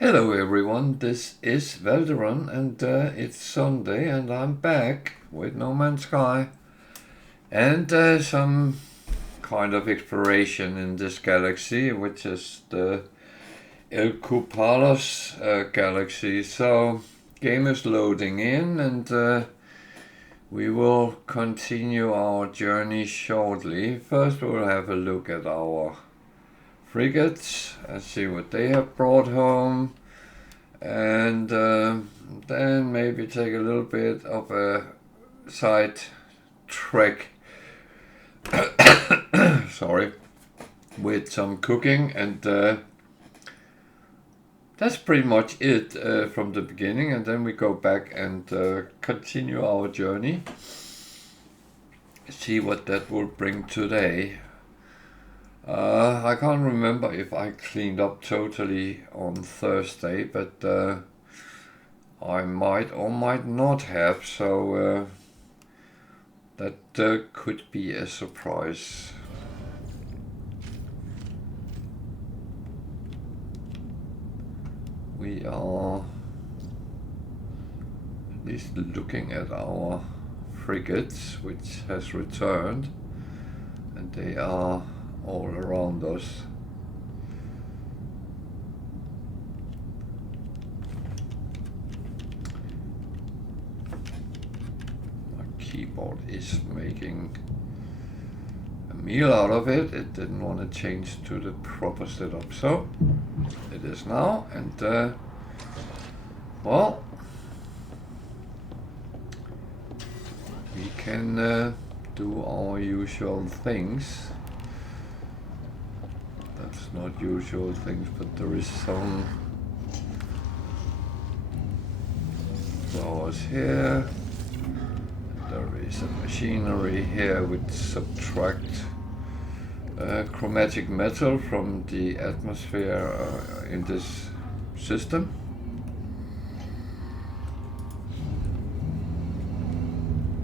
Hello everyone, this is Valderon and it's Sunday and I'm back with No Man's Sky and some kind of exploration in this galaxy, which is the Elkupalos galaxy. So game is loading in and we will continue our journey shortly. First we'll have a look at our frigates and see what they have brought home, and then maybe take a little bit of a side trek sorry, with some cooking, and that's pretty much it from the beginning, and then we go back and continue our journey, see what that will bring today. I can't remember if I cleaned up totally on Thursday, but I might or might not have, so that could be a surprise. We are at least looking at our frigates, which has returned, and they are all around us. My keyboard is making a meal out of it. It didn't want to change to the proper setup, so it is now, and well, we can do our usual things. That's not usual things, but there is some flowers here. There is a machinery here which subtract chromatic metal from the atmosphere in this system.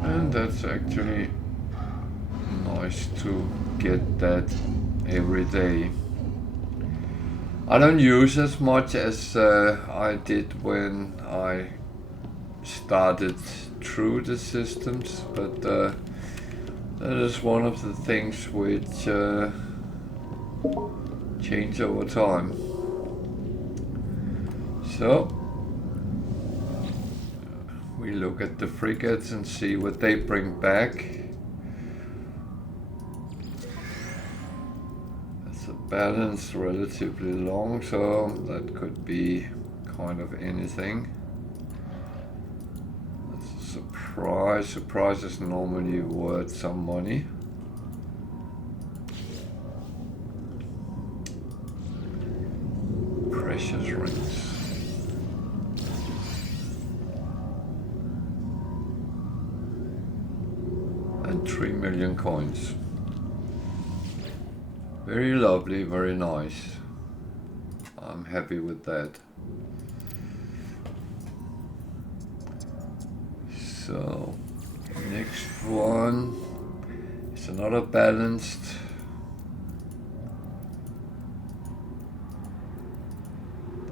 And that's actually nice to get that every day. I don't use as much as I did when I started through the systems, but that is one of the things which change over time. So we look at the frigates and see what they bring back. Balance relatively long, so that could be kind of anything. That's a surprise. Surprise is normally worth some money. Precious rings. And 3 million coins. Very lovely, very nice. I'm happy with that. So, next one is another balanced.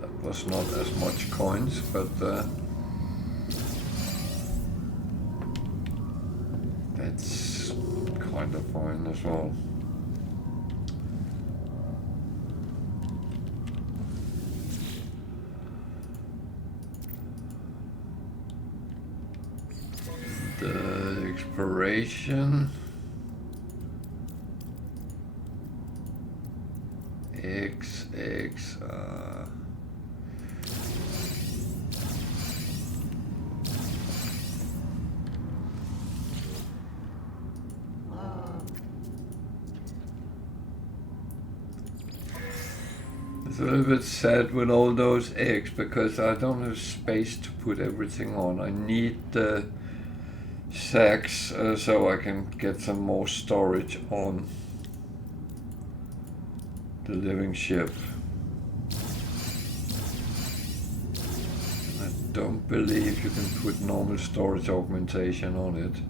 That was not as much coins, but that's kind of fine as well. The exploration XX it's a little bit sad with all those eggs because I don't have space to put everything on. I need the sacks so I can get some more storage on the living ship. I don't believe you can put normal storage augmentation on it.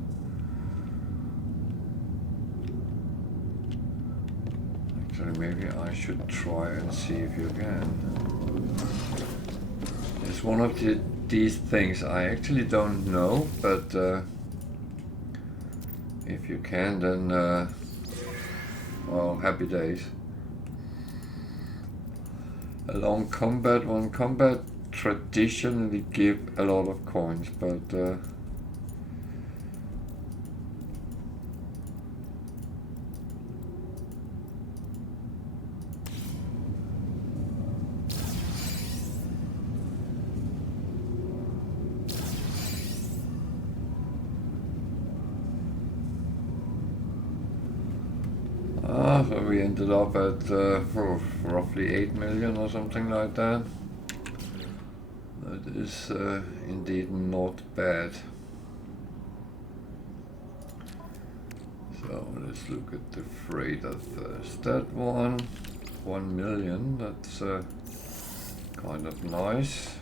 Actually, maybe I should try and see if you can. it's one of these things I actually don't know, but if you can, then well, happy days. A long combat, one combat traditionally give a lot of coins, but so we ended up at roughly 8 million or something like that. That is indeed not bad. So let's look at the freighter first. That one, 1 million, that's kind of nice.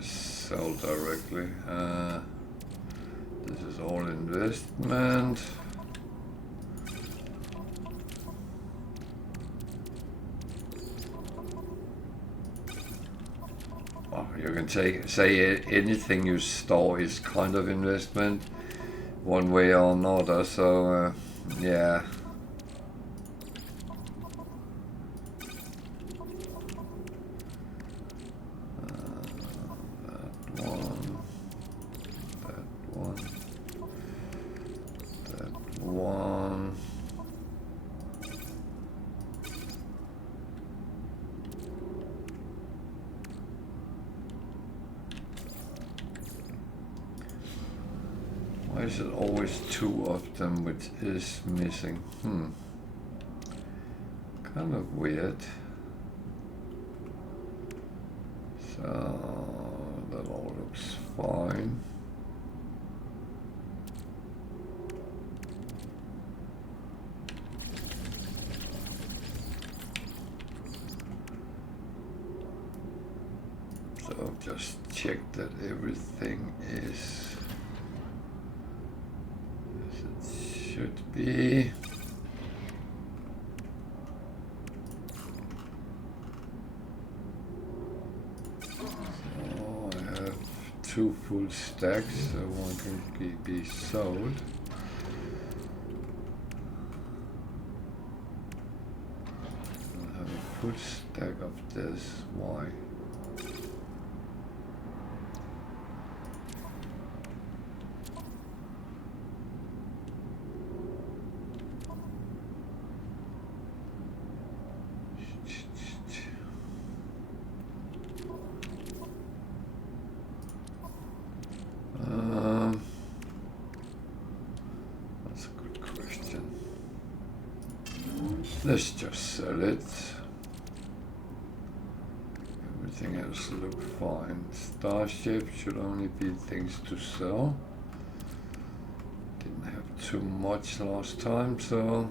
Sell directly. This is all investment. Oh, you can say anything you store is kind of investment, one way or another. So yeah. Why is it always two of them which is missing? Kind of weird. So that all looks fine. So just check that everything is should be. So I have 2 full stacks, so one can be sold. I have a full stack of this. Why? Let's just sell it. Everything else looks fine. Starship should only be things to sell. Didn't have too much last time, so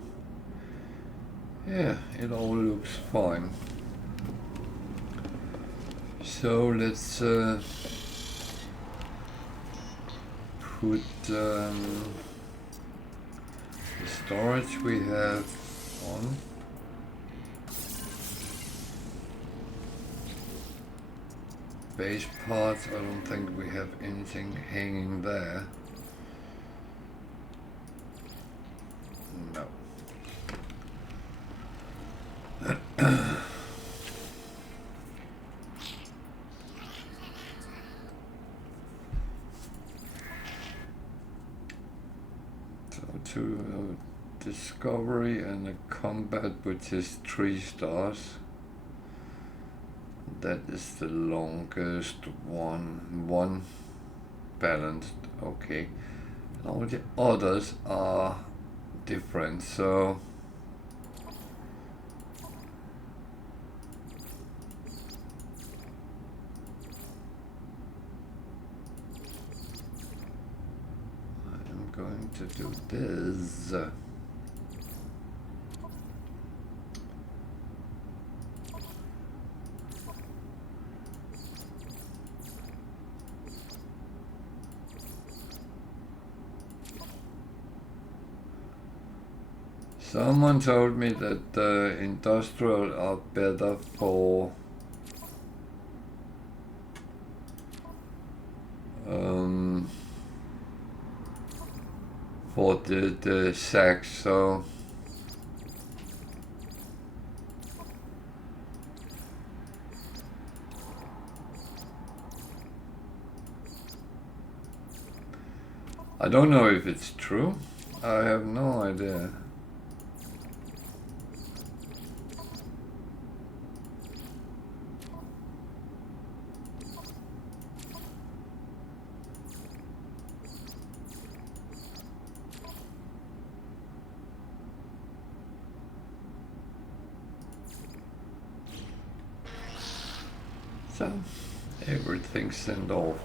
yeah, it all looks fine. So let's put the storage we have on. Base parts, I don't think we have anything hanging there. No. So to discovery and a combat which is 3 stars. That is the longest one balanced, okay. All the others are different, so I'm going to do this. Someone told me that industrial are better for the sacks, so I don't know if it's true. I have no idea. So everything's sent off.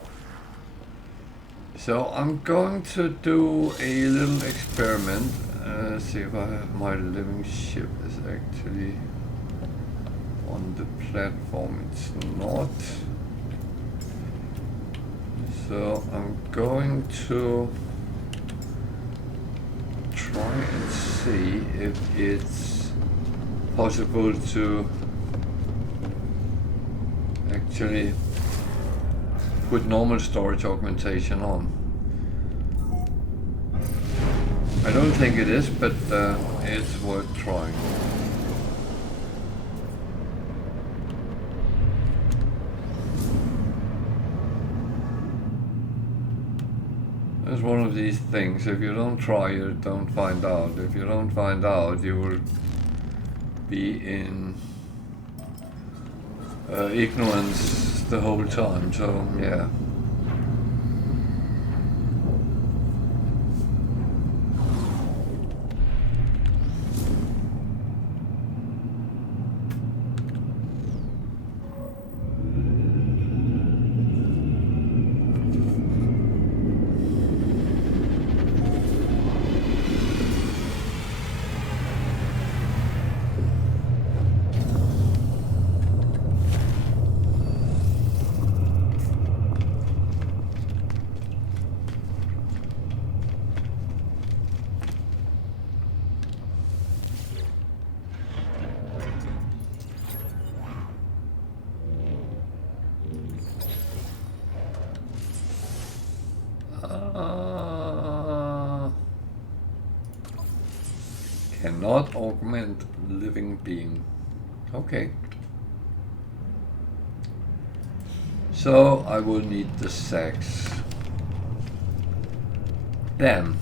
So I'm going to do a little experiment, see if my living ship is actually on the platform. It's not. So I'm going to try and see if it's possible to actually put normal storage augmentation on. I don't think it is, but it's worth trying. It's one of these things, if you don't try, you don't find out. If you don't find out, you will be in ignorance the whole time, so yeah. Cannot augment living being. Okay. So I will need the sacks. Damn.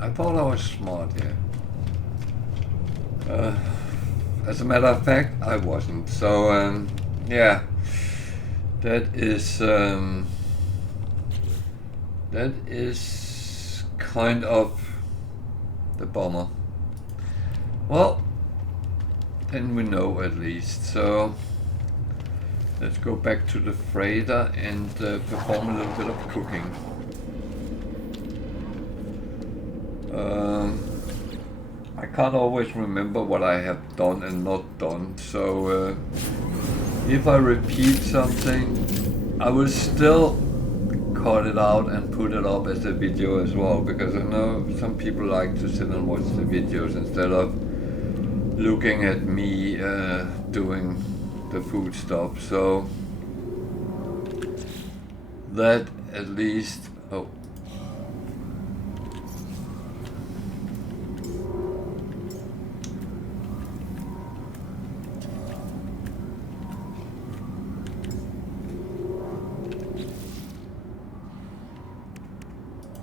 I thought I was smart here. As a matter of fact, I wasn't. So yeah. That is kind of the bummer. Well, then we know at least. So let's go back to the freighter and perform a little bit of cooking. I can't always remember what I have done and not done. So if I repeat something, I will still cut it out and put it up as a video as well, because I know some people like to sit and watch the videos instead of looking at me doing the food stuff. So that at least. Oh.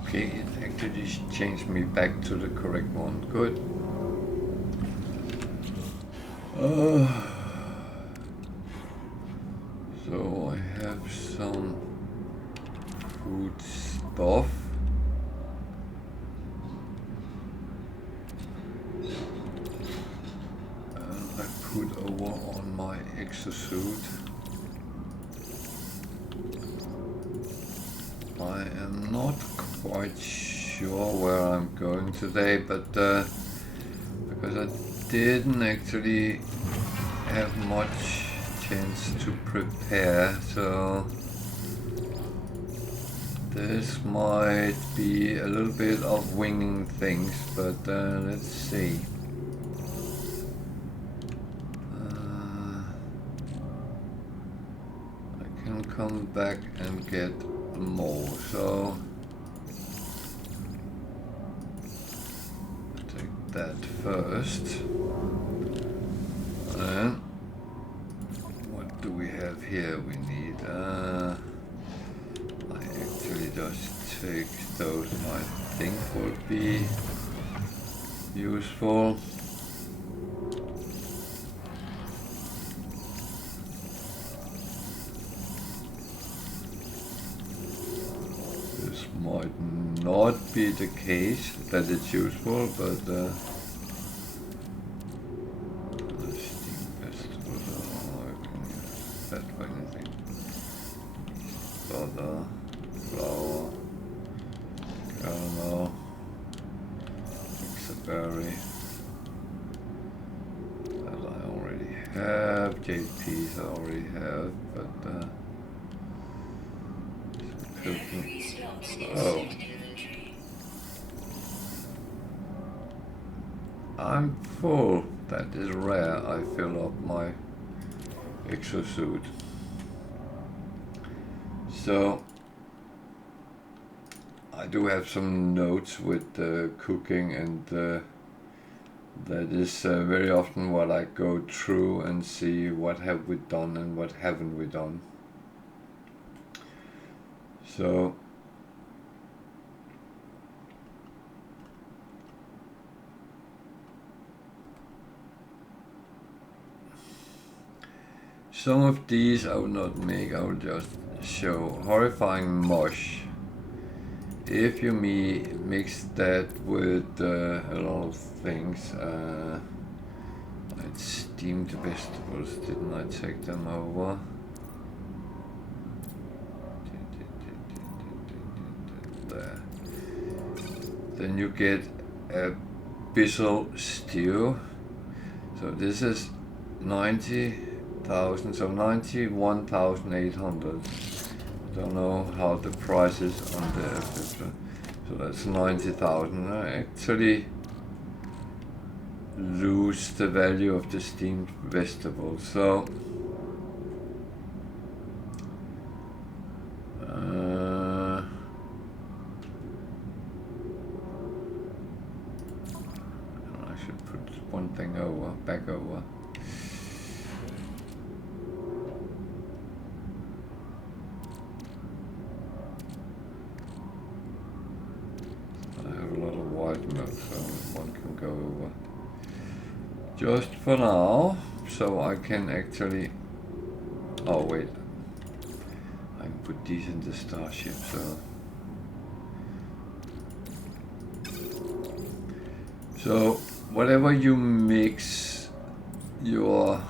Okay, it actually changed me back to the correct one. Good. So I have some food stuff. And I put over on my exosuit. I am not quite sure where I'm going today, but because I didn't actually have much chance to prepare, so this might be a little bit of winging things, but let's see. come back and get more. So take that first. And what do we have here? We need I actually just take those I think would be useful. This might not be the case that it's useful, but steam vegetables, I can use that for anything. Butter, flour, caramel, mix a berry. That I already have. JPs I already have, but cooking. Oh. I'm full. That is rare. I fill up my exosuit. So I do have some notes with cooking, and that is very often what I go through and see what have we done and what haven't we done. So some of these I will not make, I will just show. Horrifying mush. If you mix that with a lot of things, I'd steamed vegetables, didn't I take them over? There. Then you get a Bissell stew. So this is 90,000, so 91,800. I don't know how the price is on the so that's 90,000. I actually lose the value of the steamed vegetables. So I should put one thing back over. Just for now, so I can actually, oh wait, I can put these in the starship, so whatever you mix your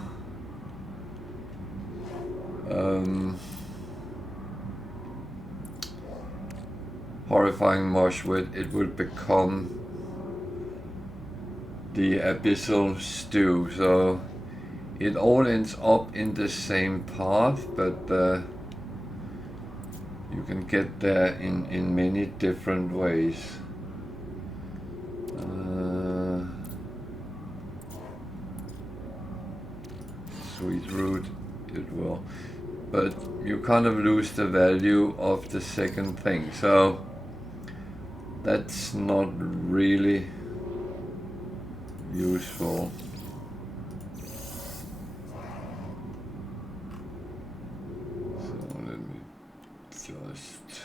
horrifying mush with, it will become the abyssal stew. So it all ends up in the same path, but you can get there in many different ways. Sweet root, it will, but you kind of lose the value of the second thing, so that's not really useful. So let me just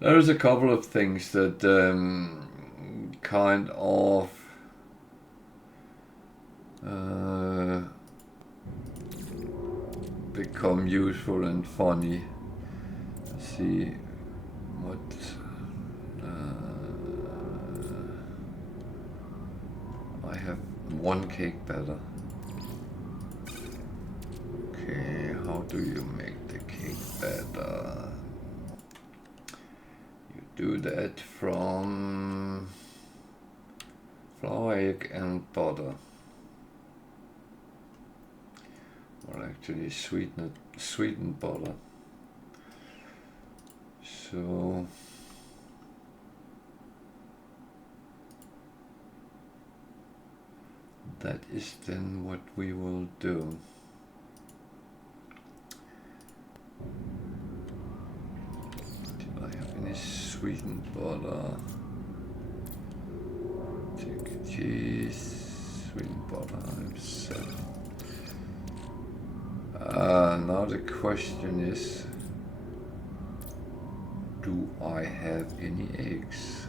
there's a couple of things that kind of become useful and funny. Let's see what I have one cake batter. Okay, how do you make the cake batter? do that from flour, egg and butter. Or actually sweetened butter. So that is then what we will do. Do I have any sweetened butter? Take cheese, sweetened butter, I've said. Now the question is, do I have any eggs?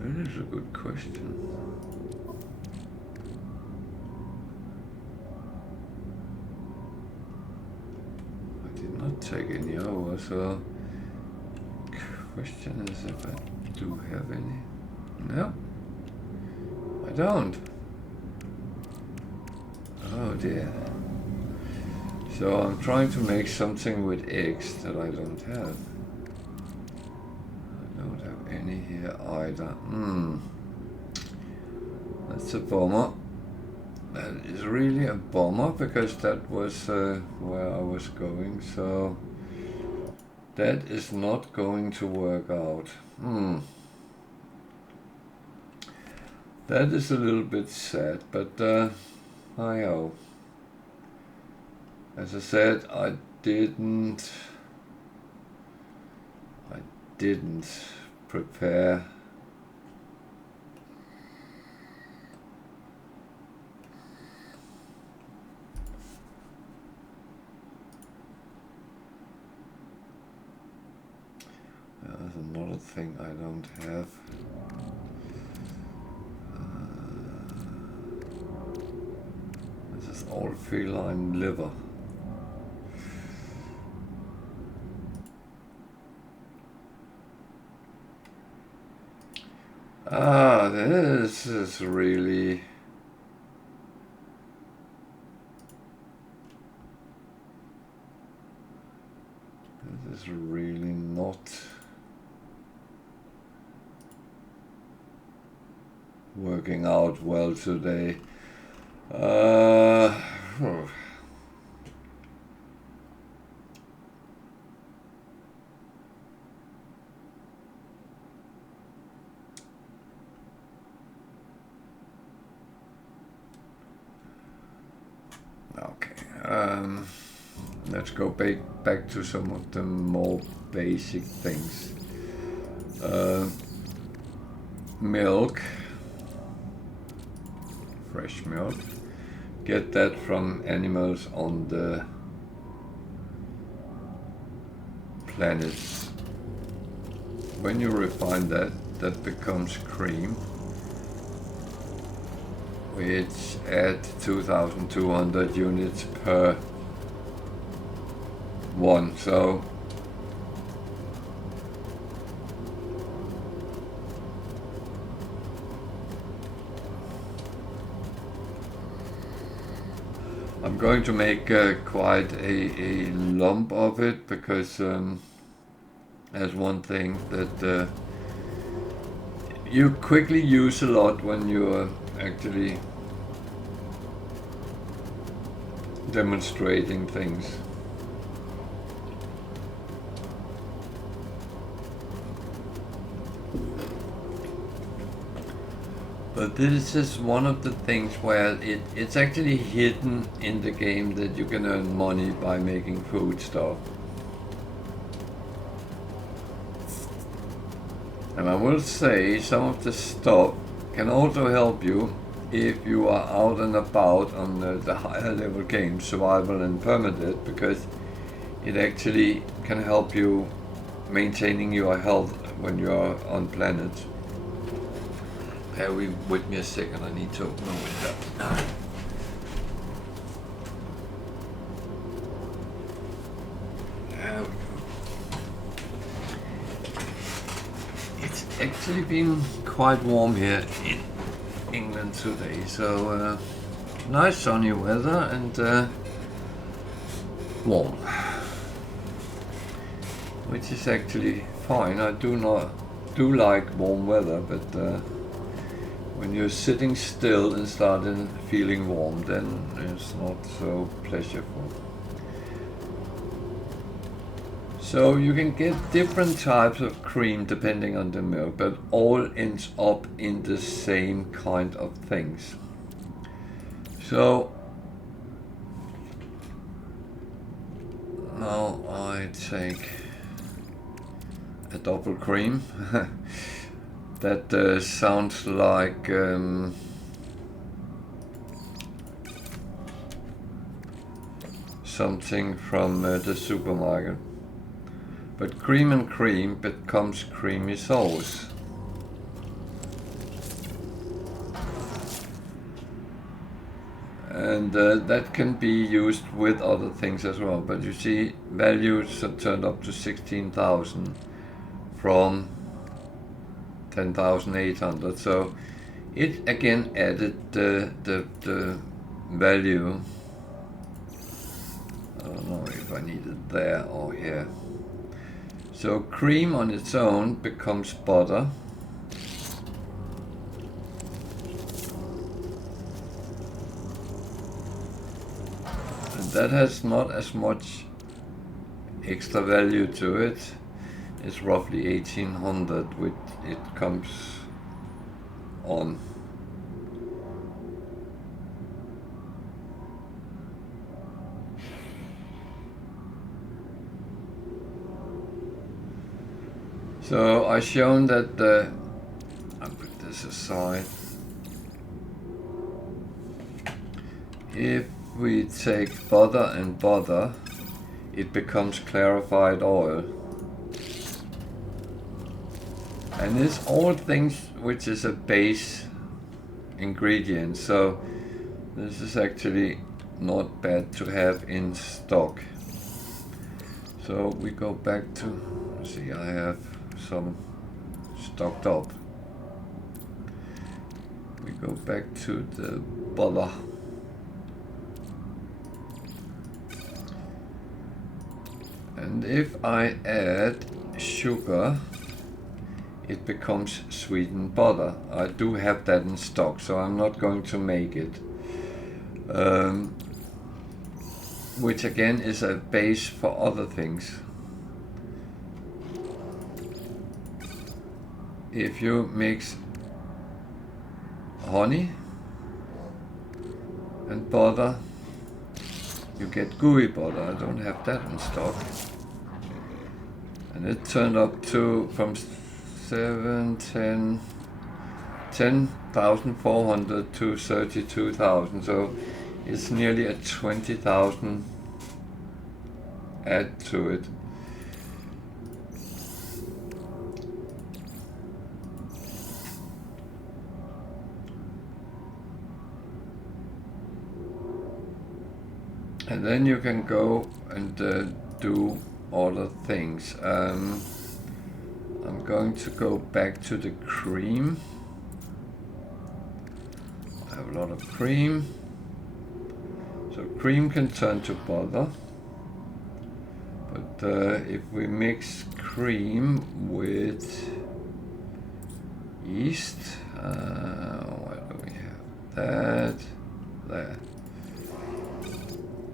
That is a good question. I did not take any over, so question is if I do have any. No, I don't. Oh dear. So I'm trying to make something with eggs that I don't have. I don't have any here either. That's a bummer. That is really a bummer because that was where I was going. So that is not going to work out. That is a little bit sad, but hi-oh. As I said, I didn't prepare there's another thing I don't have. This is all feline liver. This is really not working out well today. Let's go back to some of the more basic things. Milk, fresh milk. Get that from animals on the planets. When you refine that, that becomes cream, which at 2,200 units per one. So I'm going to make quite a lump of it because there's one thing that you quickly use a lot when you're actually demonstrating things. But this is one of the things where it's actually hidden in the game that you can earn money by making food stuff. And I will say some of the stuff can also help you if you are out and about on the higher level games, survival and permadeath, because it actually can help you maintaining your health when you are on planets. Bear with me a second, I need to open the window. There we go. It's actually been quite warm here in England today, so nice sunny weather and warm, which is actually fine. I do like warm weather, but when you're sitting still and starting feeling warm, then it's not so pleasurable. So you can get different types of cream depending on the milk, but all ends up in the same kind of things. So now I take a double cream. That sounds like something from the supermarket. But cream and cream becomes creamy sauce. And that can be used with other things as well. But you see, values are turned up to 16,000 from 10,800. So it again added the value. I don't know if I need it there or here. So cream on its own becomes butter. And that has not as much extra value to it. It's roughly 1800 which it comes on. So I've shown that I'll put this aside. If we take butter and butter, it becomes clarified oil. And it's all things which is a base ingredient. So this is actually not bad to have in stock. So we go back to, see, I have some stocked up. We go back to the butter. And if I add sugar, it becomes sweetened butter. I do have that in stock, so I'm not going to make it. Which again is a base for other things. If you mix honey and butter, you get gooey butter. I don't have that in stock. And it turned up to from 10,400 to 32,000. So it's nearly a 20,000 add to it. And then you can go and do other things. I'm going to go back to the cream. I have a lot of cream. So cream can turn to butter. But if we mix cream with yeast, where do we have that? There.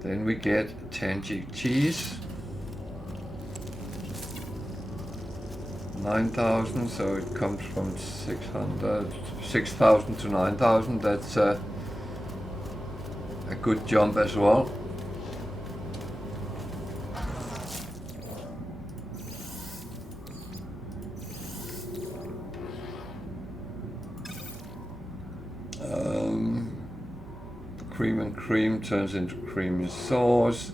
Then we get tangy cheese, 9,000, so it comes from 6,000 to 9,000. That's a good jump as well. Cream and cream turns into creamy sauce.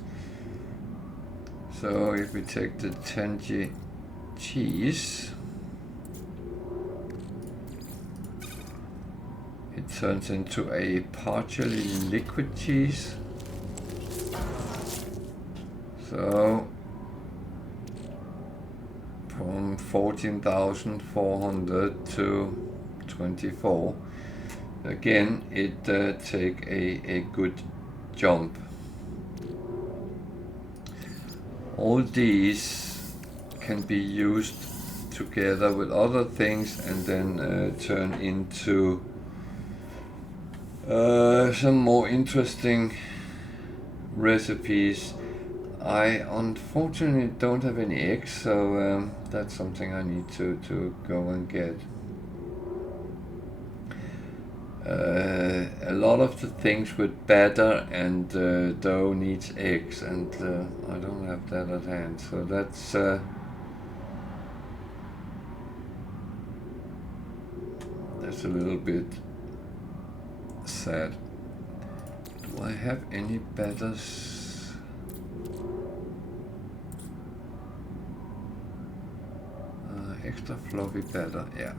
So if we take the tangy cheese, it turns into a partially liquid cheese. So from 14,400 to 24. again it take a good jump. All these can be used together with other things and then turn into some more interesting recipes. I unfortunately don't have any eggs, so that's something I need to go and get. A lot of the things with batter and dough needs eggs, and I don't have that at hand, so that's a little bit sad. Do I have any batters? Extra fluffy batter, yeah.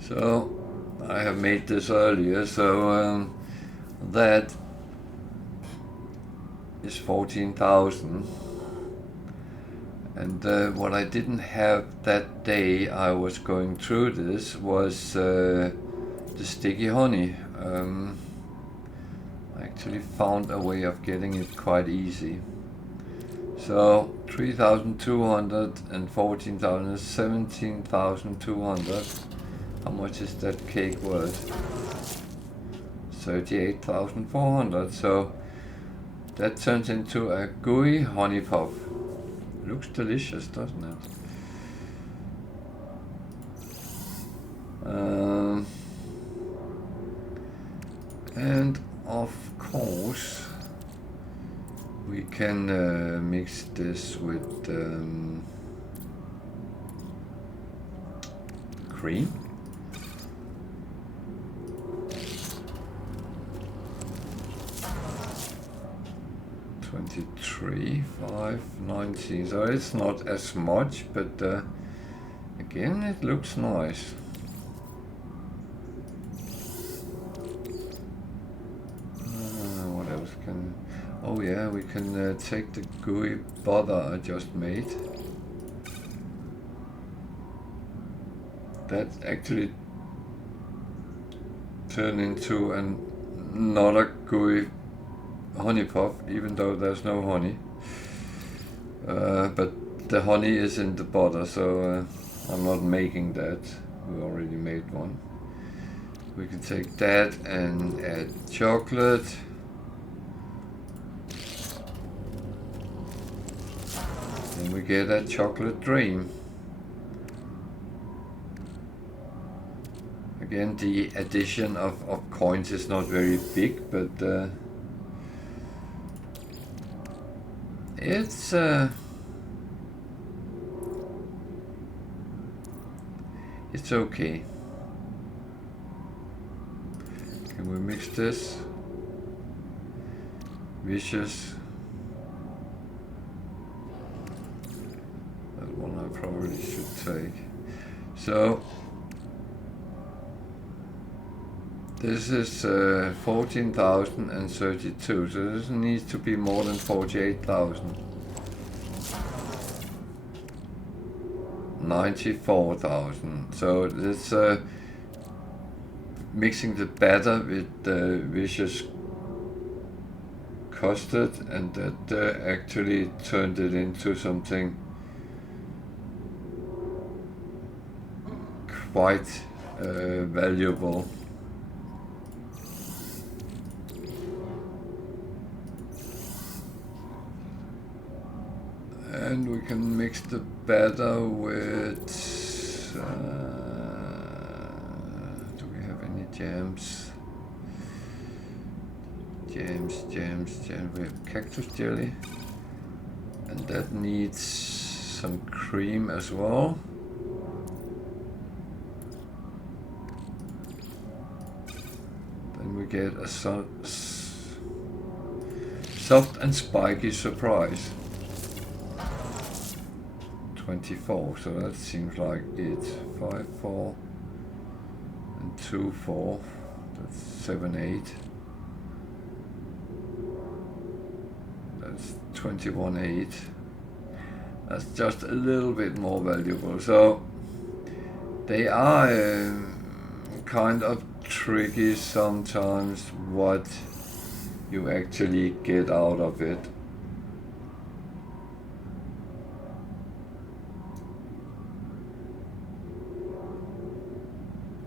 So I have made this earlier, so that is 14,000. And what I didn't have that day I was going through this was the sticky honey. I actually found a way of getting it quite easy. So 3,200 and 14,000 is 17,200. How much is that cake worth? 38,400. So that turns into a gooey honey puff. Looks delicious, doesn't it? And of course we can mix this with cream. $23,590. So it's not as much, but again it looks nice. What else can? Oh yeah, we can take the gooey butter I just made. That actually turned into another gooey honey puff, even though there's no honey. But the honey is in the butter, so I'm not making that. We already made one. We can take that and add chocolate. And we get a chocolate dream. Again, the addition of coins is not very big, but it's okay. Can we mix this? Vicious. That one I probably should take. So this is 14,032, so this needs to be more than 48,000. 94,000. So this mixing the batter with the vicious custard, and that actually turned it into something quite valuable. And we can mix the batter with, do we have any jams? Jams. We have cactus jelly. And that needs some cream as well. Then we get a soft and spiky surprise. 24, so that seems like it. 5, 4, and 2, 4. That's 7, 8. That's 21, 8. That's just a little bit more valuable. So they are kind of tricky sometimes what you actually get out of it.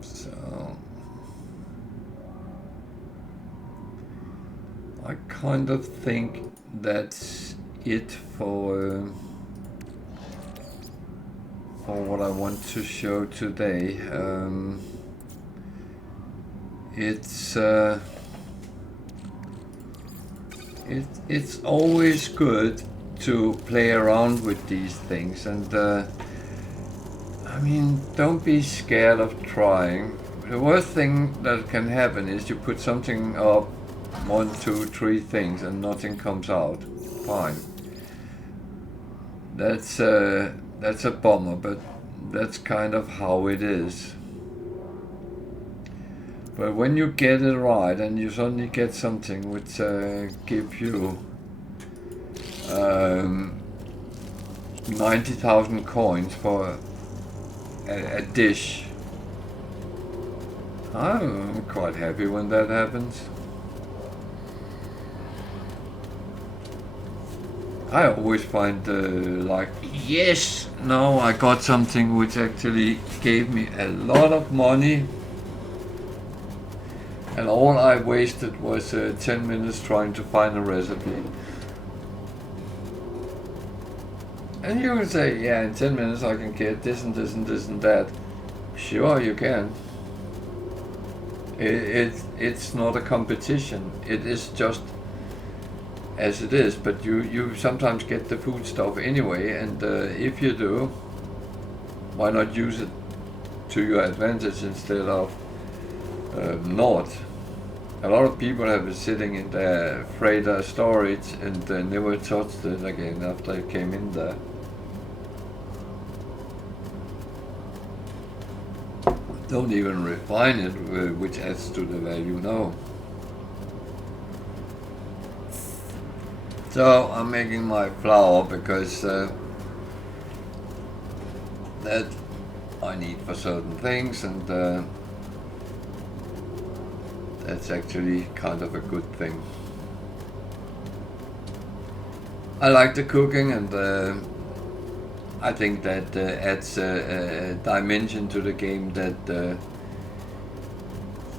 So I kind of think that's it for what I want to show today. It's always good to play around with these things, and I mean, don't be scared of trying. The worst thing that can happen is you put something up, 1, 2, 3 things, and nothing comes out. Fine. That's a bummer, but that's kind of how it is. But when you get it right and you suddenly get something which gives you 90,000 coins for a dish, I'm quite happy when that happens. I always find like, yes, no, I got something which actually gave me a lot of money, and all I wasted was 10 minutes trying to find a recipe. And you can say, yeah, in 10 minutes I can get this and this and this and that. Sure, you can. It's not a competition. It is just as it is, but you sometimes get the food stuff anyway, and if you do, why not use it to your advantage instead of not? A lot of people have been sitting in their freighter storage and never touched it again after it came in there. Don't even refine it, which adds to the value now. So I'm making my flour because that I need for certain things, and that's actually kind of a good thing. I like the cooking, and I think that adds a dimension to the game that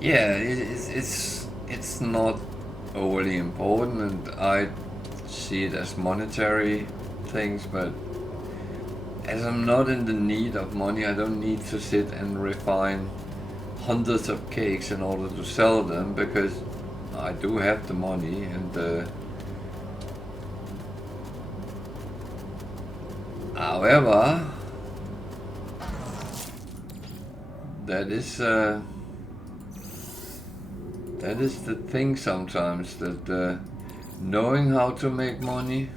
yeah, it's not overly important, and I see it as monetary things, but as I'm not in the need of money, I don't need to sit and refine hundreds of cakes in order to sell them, because I do have the money, and however, that is the thing sometimes, that knowing how to make money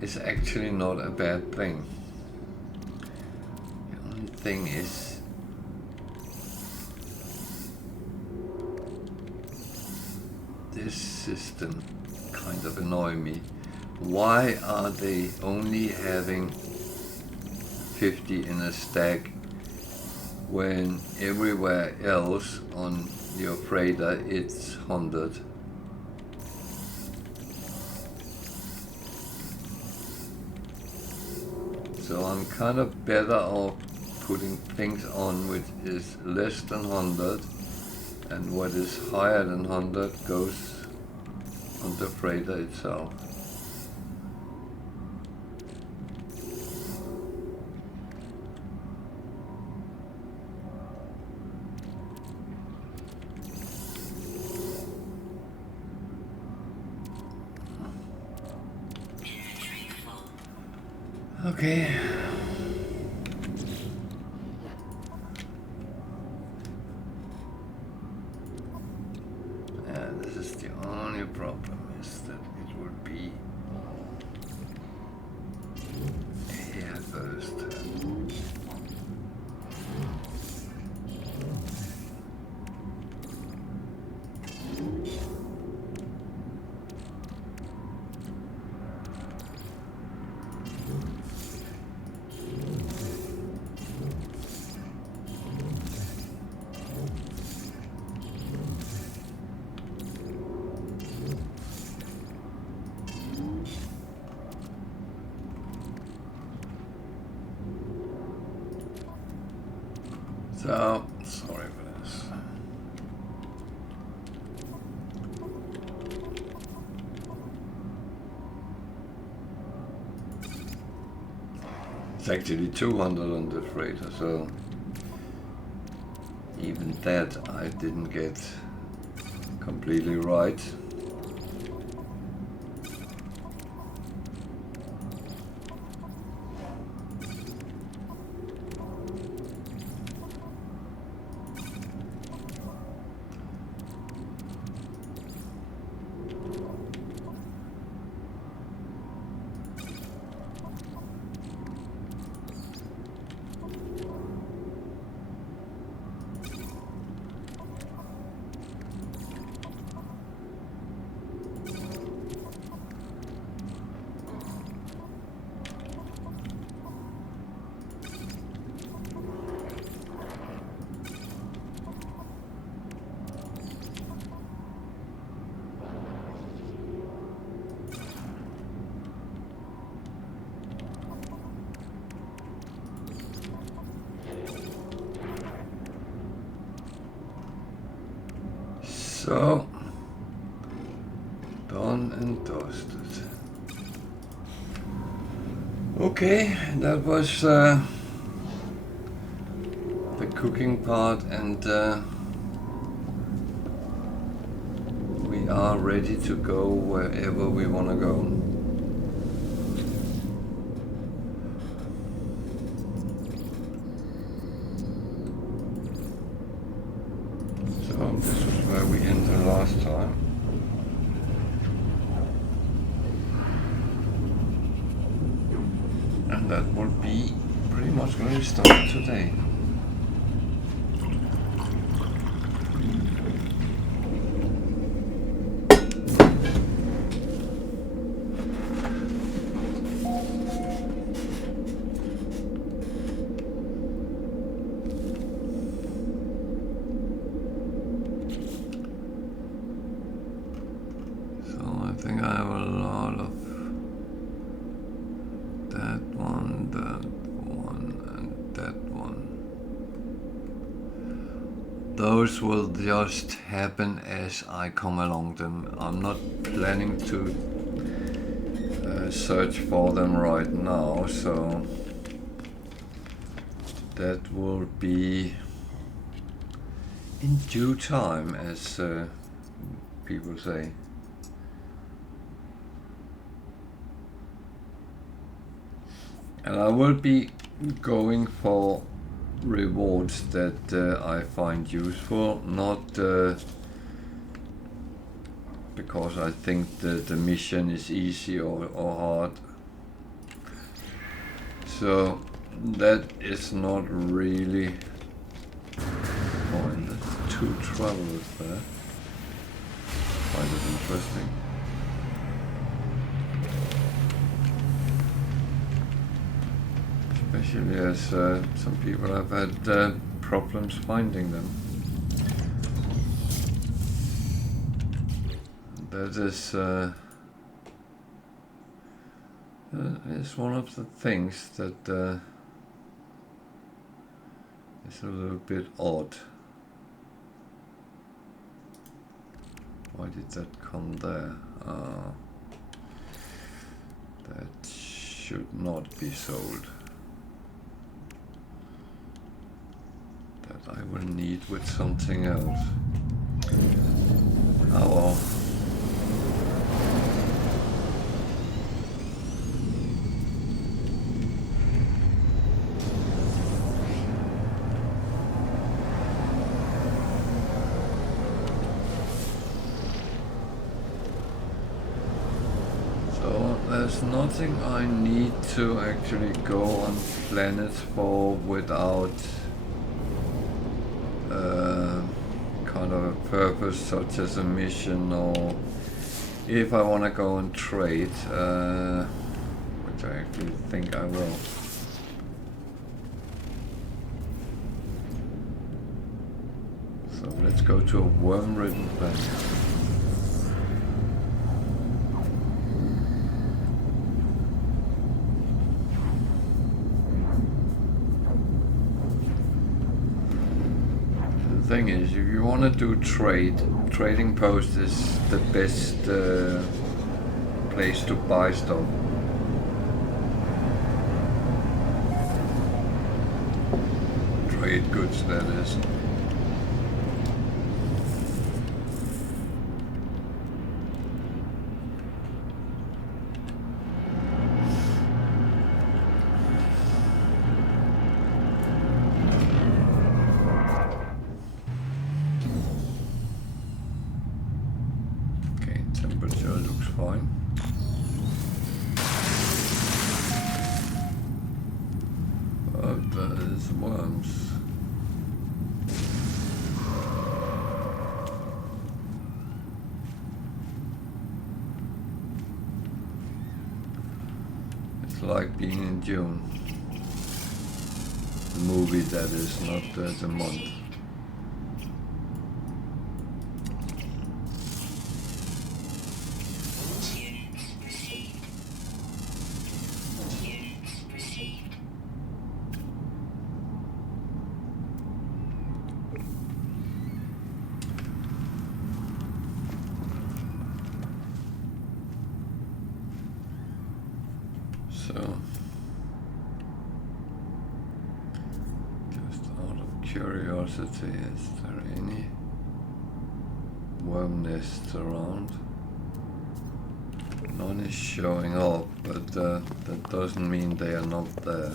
is actually not a bad thing. The only thing is, this system kind of annoys me. Why are they only having 50 in a stack when everywhere else on your freighter it's 100? So I'm kind of better off putting things on which is less than 100, and what is higher than 100 goes on the freighter itself. Okay. And this is the only problem, is that it would be here first. So, sorry for this. It's actually 200 on the freighter, so even that I didn't get completely right. So, done and dusted. Okay, that was the cooking part, and we are ready to go wherever we want to go. So this is where we entered last time. And that will be pretty much going to start today. Those will just happen as I come along them. I'm not planning to search for them right now, so that will be in due time, as people say. And I will be going for rewards that I find useful, not because I think the mission is easy or hard. So that is not really point. There's 2 travelers there. Find it interesting. Especially as some people have had problems finding them. That is one of the things that is a little bit odd. Why did that come there? That should not be sold. That I will need with something else. Oh well. So there's nothing I need to actually go on planets for without kind of a purpose, such as a mission, or if I want to go and trade, which I actually think I will. So let's go to a worm-ridden planet. thing is, if you want to do trading post is the best place to buy stuff. Trade goods, that is. Like being in June. The movie, that is, not the month. So, just out of curiosity, is there any worm nests around? None is showing up, but that doesn't mean they are not there.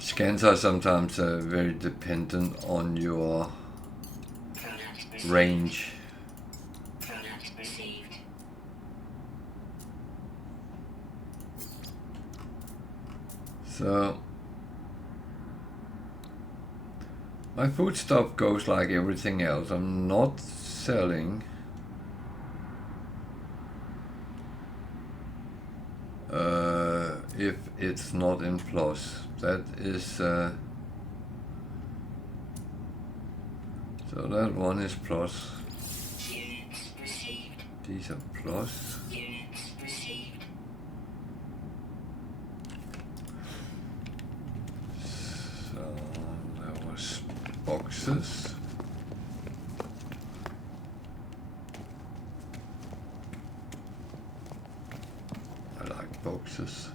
Scans are sometimes very dependent on your range. So, my food stuff goes like everything else. I'm not selling if it's not in plus. That is, so that one is plus. These are plus. Boxes. I like boxes.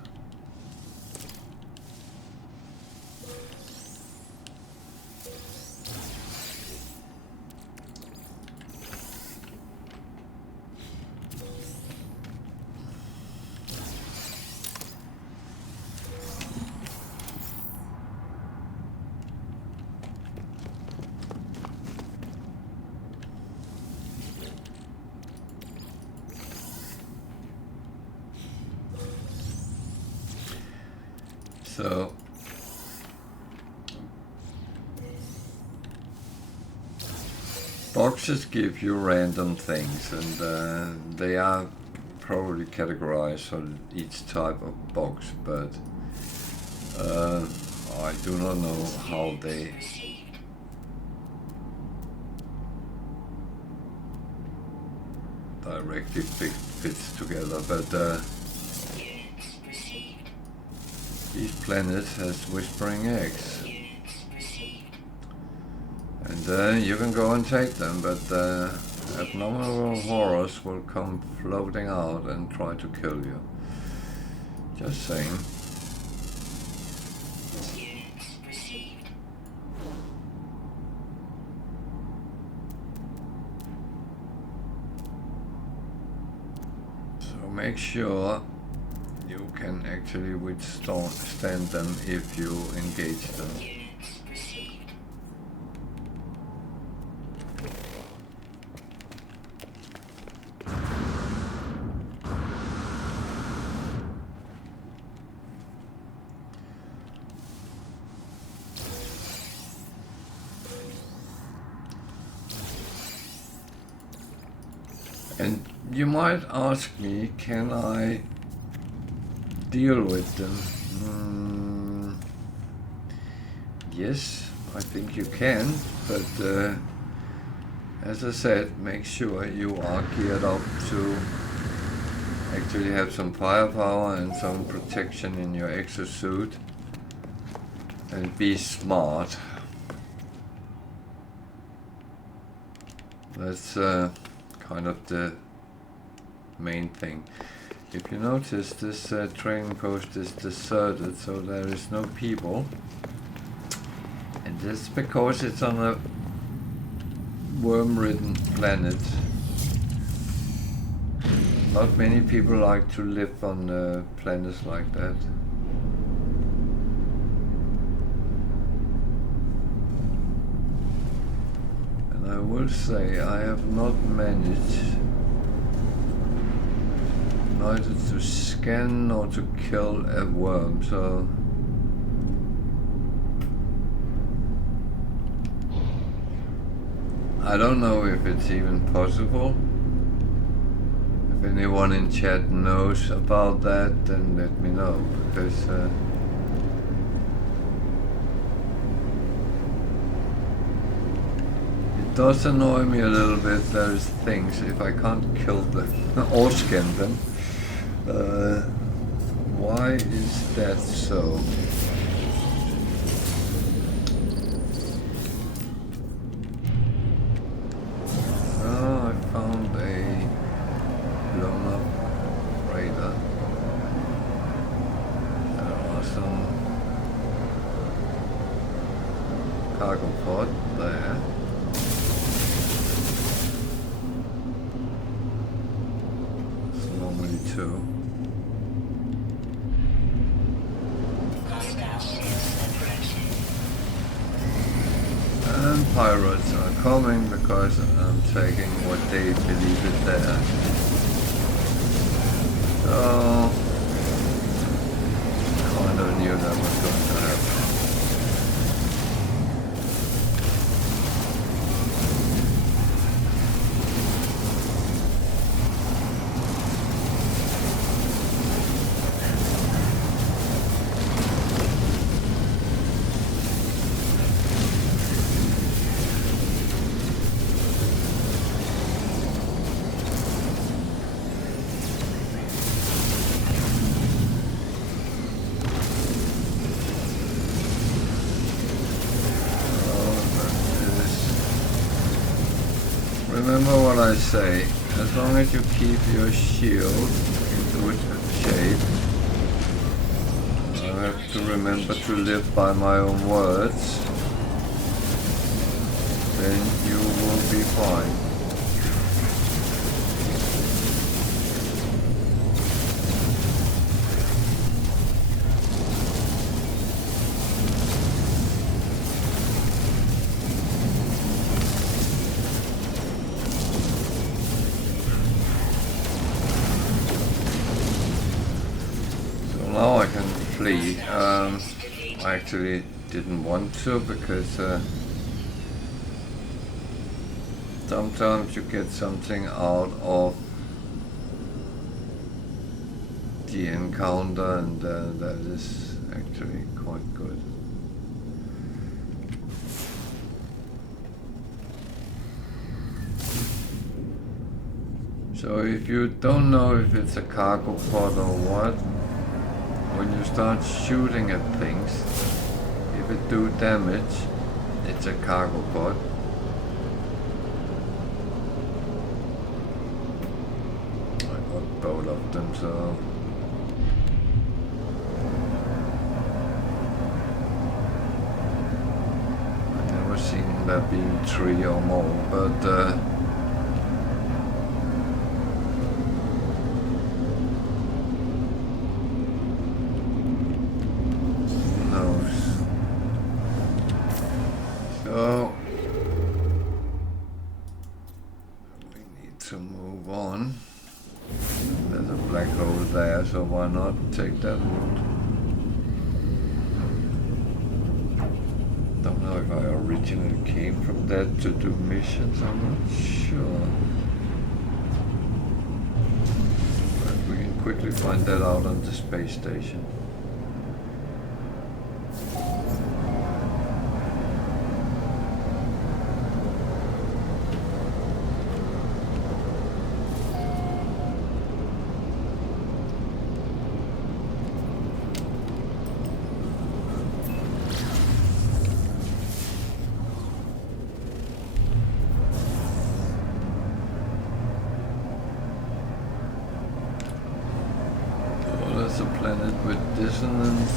So boxes give you random things, and they are probably categorized on each type of box, but I do not know how they directly fits together, but each planet has whispering eggs, and you can go and take them, but abnormal horrors will come floating out and try to kill you. Just saying. So make sure you can actually withstand them if you engage them. And you might ask me, can I deal with them? Yes, I think you can, but as I said, make sure you are geared up to actually have some firepower and some protection in your exosuit, and be smart. That's kind of the main thing. If you notice, this trading post is deserted, so there is no people. And this is because it's on a worm-ridden planet. Not many people like to live on planets like that. And I will say I have not managed neither to scan nor to kill a worm, so I don't know if it's even possible. If anyone in chat knows about that, then let me know, because it does annoy me a little bit. There's things, if I can't kill them or scan them, why is that so? Oh, I found a blown up radar. There are some cargo pod there. It's normally two. And pirates are coming because I'm taking what they believe is there. So, kind of knew that was going to happen. Remember what I say, as long as you keep your shield in good shape. I have to remember to live by my own words, then you will be fine. Now I can flee. I actually didn't want to, because sometimes you get something out of the encounter, and that is actually quite good. So if you don't know if it's a cargo pod or what, when you start shooting at things, if it do damage, it's a cargo pod. I got both of them, so I've never seen there being 3 or more, but so we need to move on. There's a black hole there, so why not take that route? Don't know if I originally came from that to do missions, I'm not sure. But we can quickly find that out on the space station. And with dissonance,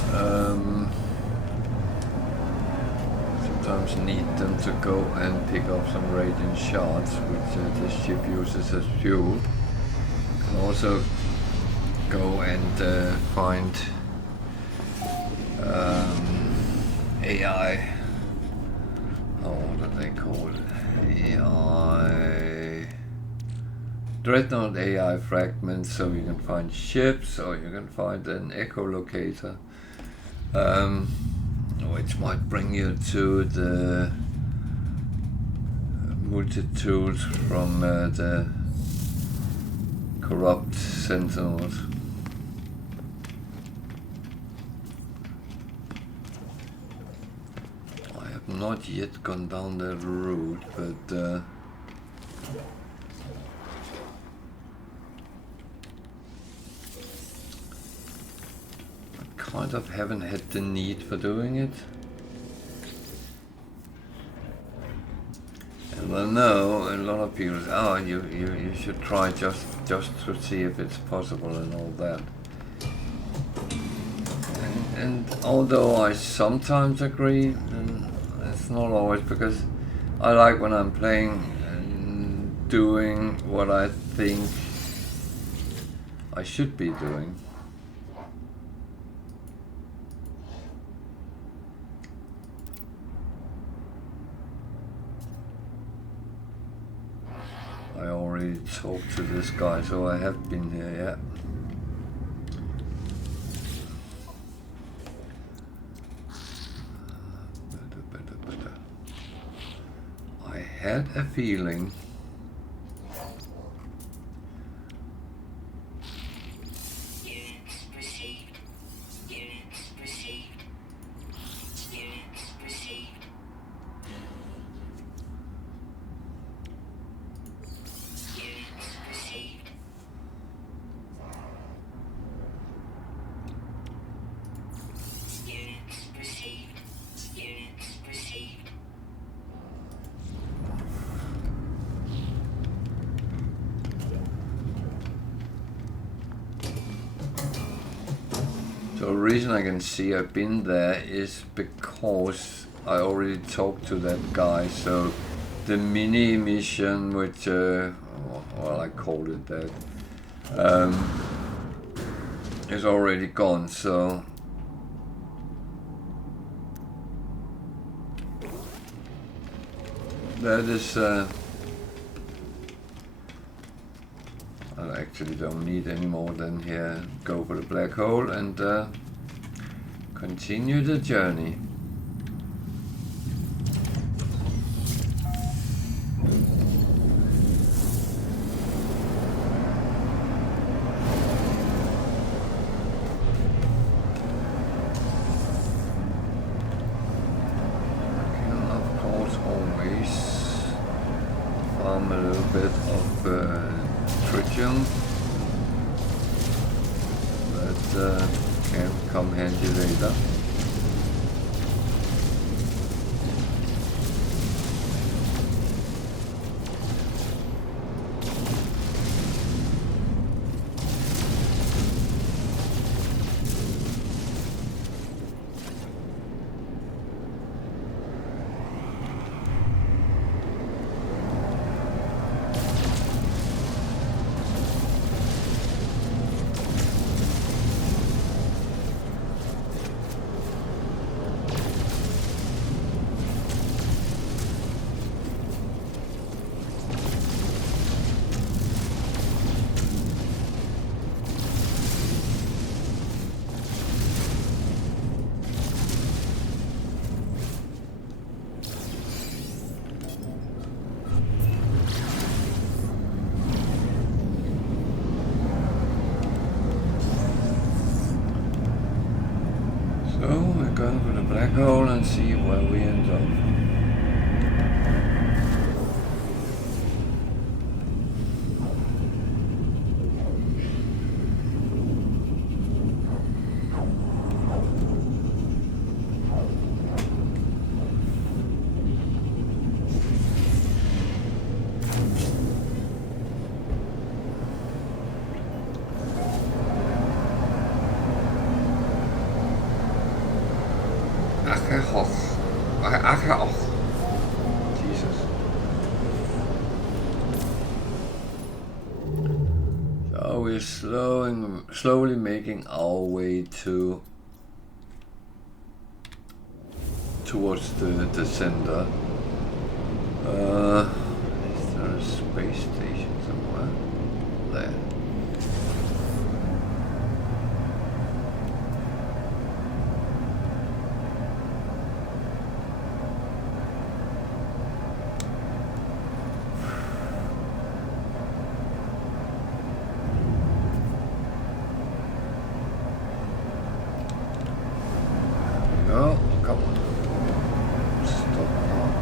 sometimes need them to go and pick up some radiant shards, which this ship uses as fuel. You can also go and find AI. Oh, what do they call it? AI. Dreadnought AI fragments, so you can find ships, or you can find an echolocator, which might bring you to the multitudes from the corrupt sentinels. I have not yet gone down that route, but kind of haven't had the need for doing it. And I know a lot of people say, oh, you should try just to see if it's possible and all that. And although I sometimes agree, and it's not always, because I like when I'm playing and doing what I think I should be doing. I already talked to this guy, so I have been here, yeah. I had a feeling the reason I can see I've been there is because I already talked to that guy, so the mini mission, which, well, I called it that, is already gone, so that is, I actually don't need any more than here. Go for the black hole and continue the journey. I can of course always farm a little bit of tritium, that can come handy later. Go for the black hole and see where we end up. we're slowly making our way towards the center. Is there a space station somewhere? There. No, come on. Stop now.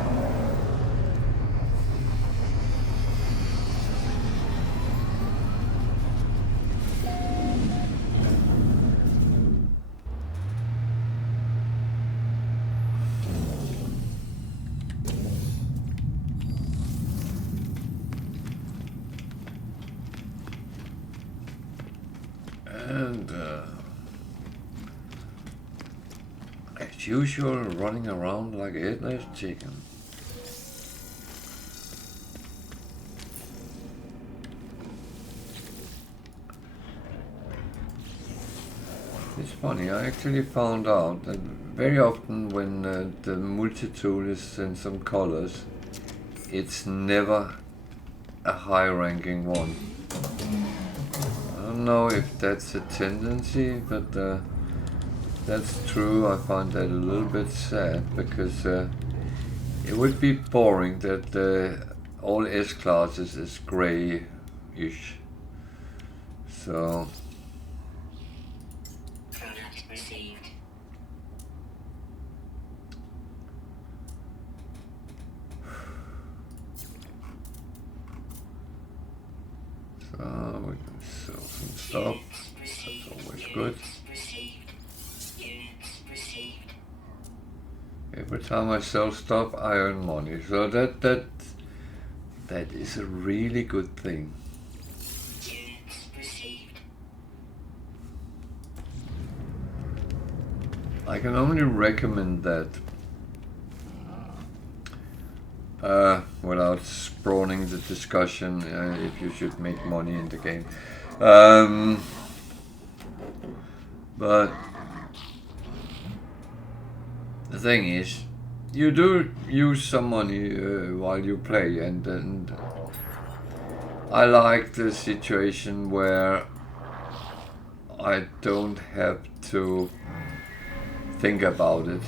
And as usual, running around like a headless chicken. It's funny, I actually found out that very often when the multi-tool is in some colors, it's never a high-ranking one. I don't know if that's a tendency, but that's true. I find that a little bit sad, because it would be boring that all S-classes is grey-ish. So... we can sell some stuff. That's always good. Every time I sell stuff, I earn money. So that is a really good thing. I can only recommend that without spawning the discussion if you should make money in the game. But the thing is, you do use some money while you play, and I like the situation where I don't have to think about it.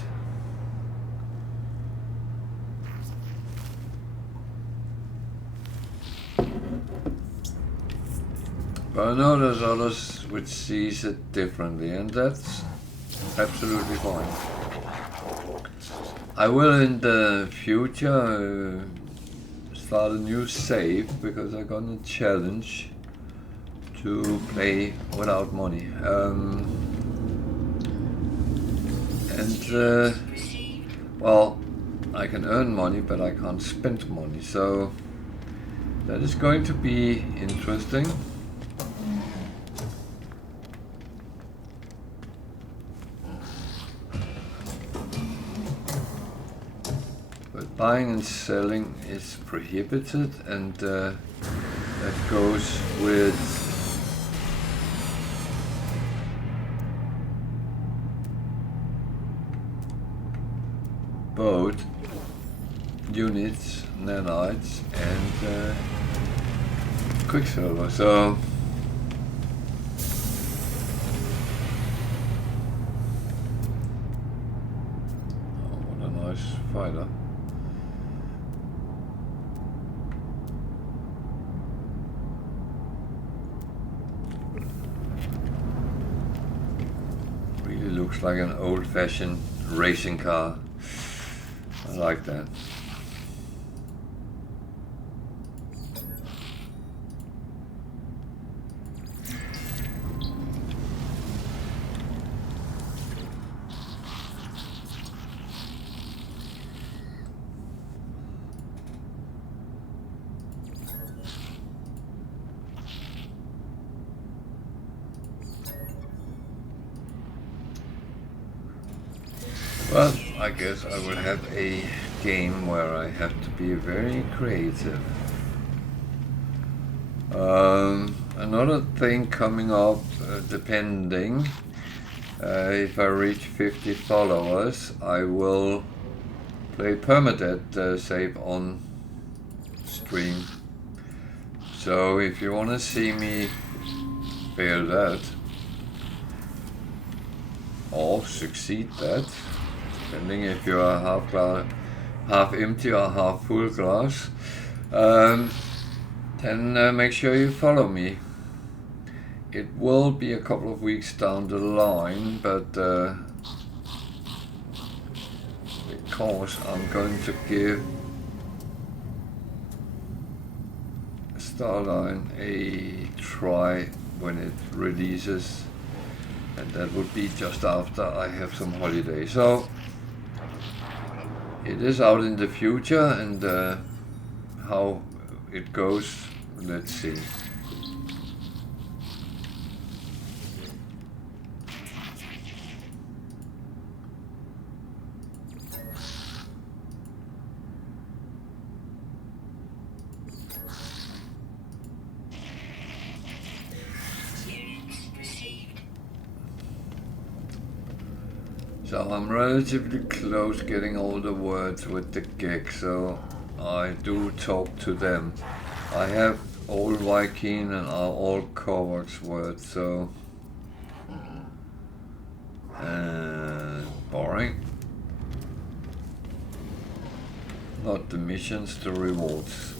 But I know there's others which sees it differently, and that's absolutely fine. I will in the future start a new save, because I got a challenge to play without money. Well, I can earn money, but I can't spend money, so that is going to be interesting. But buying and selling is prohibited, and that goes with both units, nanites, and quicksilver. So what a nice fighter. Really looks like an old-fashioned racing car. I like that. Well, I guess I will have a game where I have to be very creative. another thing coming up, depending if I reach 50 followers, I will play permadeath save on stream. So if you want to see me fail that or succeed that, depending if you are half empty or half full glass, then make sure you follow me. It will be a couple of weeks down the line, but because I'm going to give Starline a try when it releases, and that would be just after I have some holiday. So it is out in the future, and how it goes, let's see. So I'm relatively close getting all the words with the gig, so I do talk to them. I have all Viking and all Kovacs words, so boring. Not the missions, the rewards.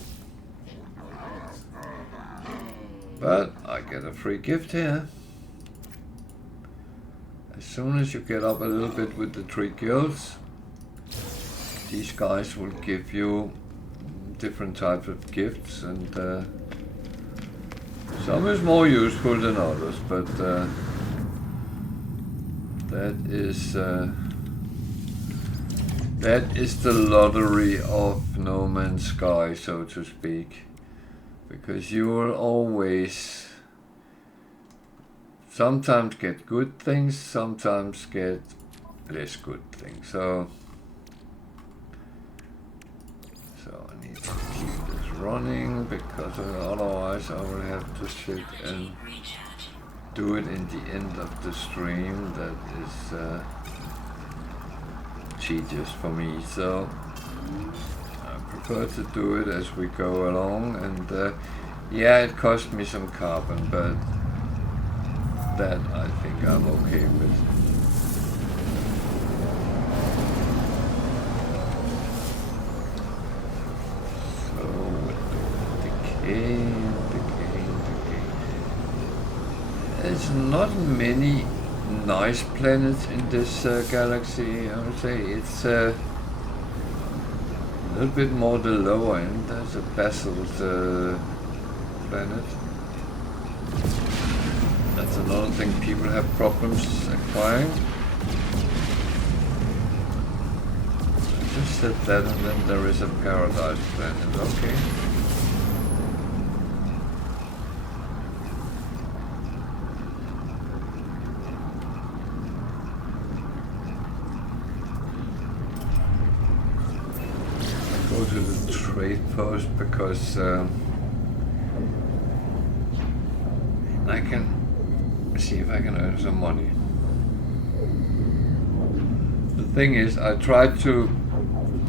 But I get a free gift here. As soon as you get up a little bit with the 3 guilds, these guys will give you different types of gifts, and some is more useful than others, but that is the lottery of No Man's Sky, so to speak, because you will always sometimes get good things, sometimes get less good things. So I need to keep this running, because otherwise I will have to sit and do it in the end of the stream. That is tedious for me, so I prefer to do it as we go along. And yeah, it cost me some carbon, but that I think I'm okay with. So decay. There's not many nice planets in this galaxy, I would say. It's a little bit more the lower end. There's a basalt planet. That's another thing people have problems acquiring. I just said that, and then there is a paradise planet, okay. I go to the trade post because I can see if I can earn some money. The thing is, I try to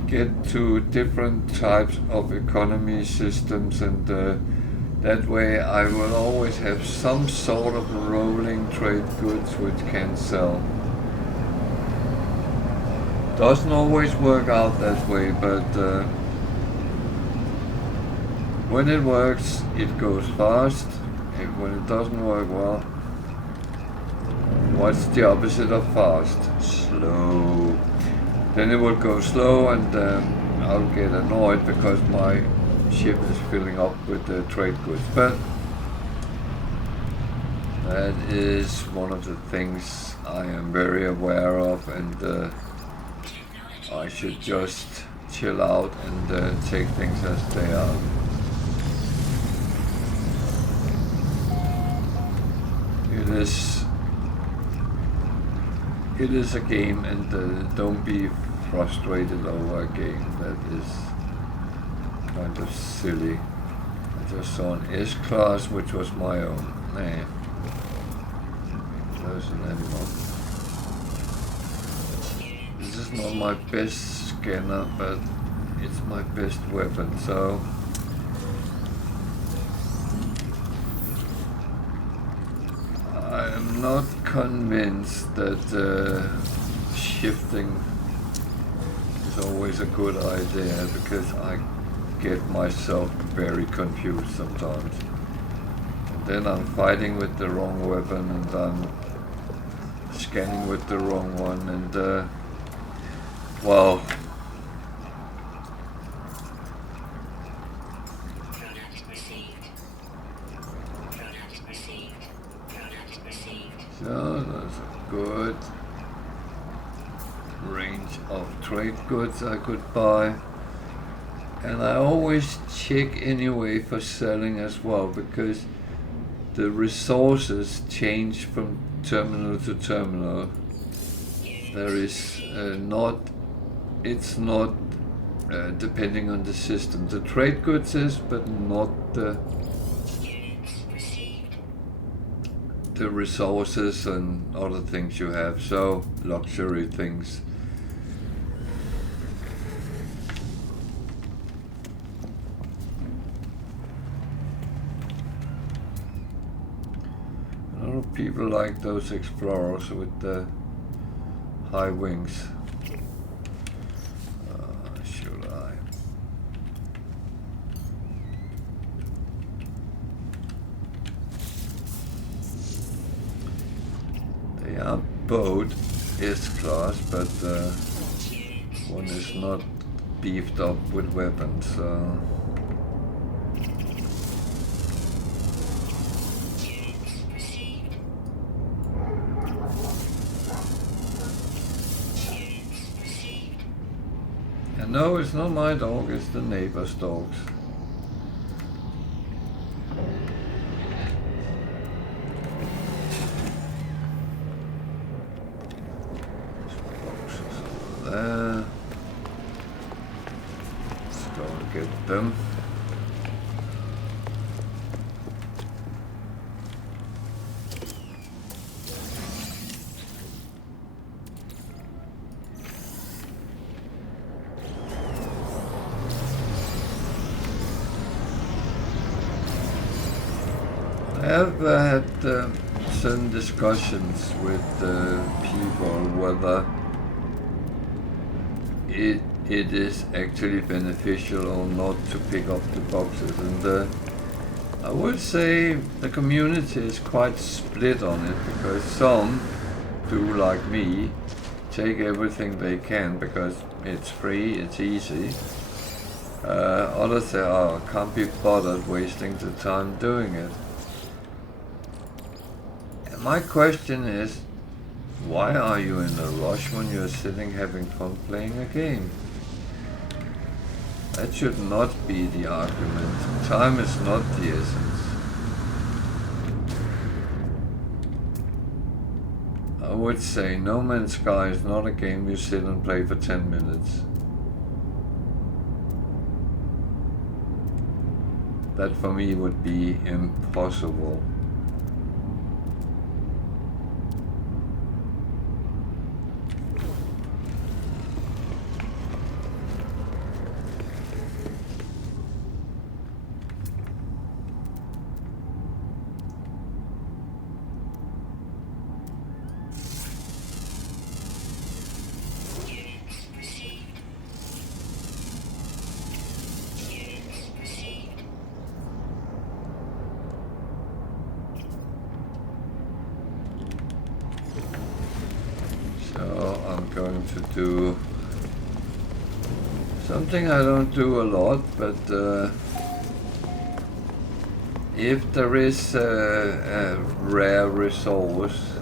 get to different types of economy systems, and that way I will always have some sort of rolling trade goods which can sell. Doesn't always work out that way, but when it works, it goes fast. When it doesn't work, well, what's the opposite of fast? Slow. Then it will go slow, and I'll get annoyed because my ship is filling up with the trade goods. But that is one of the things I am very aware of, and I should just chill out and take things as they are. It is a game, and don't be frustrated over a game that is kind of silly. just saw an S-Class, which was my own. Nah. There's an animal. This is not my best scanner, but it's my best weapon, so... I'm not convinced that shifting is always a good idea, because I get myself very confused sometimes. And then I'm fighting with the wrong weapon, and I'm scanning with the wrong one, and well... So that's a good range of trade goods I could buy. And I always check anyway for selling as well, because the resources change from terminal to terminal. There is it's not depending on the system. The trade goods is, but not the resources and other things you have, so luxury things. A lot of people like those explorers with the high wings. Should I? They are both S-Class, but one is not beefed up with weapons, so... And no, it's not my dog, it's the neighbor's dogs. There. Let's go and get them. I have had some discussions with people whether it is actually beneficial or not to pick up the boxes, and I would say the community is quite split on it, because some do, like me, take everything they can because it's free, it's easy. Others say, oh, I can't be bothered wasting the time doing it. And my question is, why are you in a rush when you're sitting having fun playing a game? That should not be the argument. Time is not the essence. I would say No Man's Sky is not a game you sit and play for 10 minutes. That for me would be impossible. To do something I don't do a lot, but if there is a rare resource,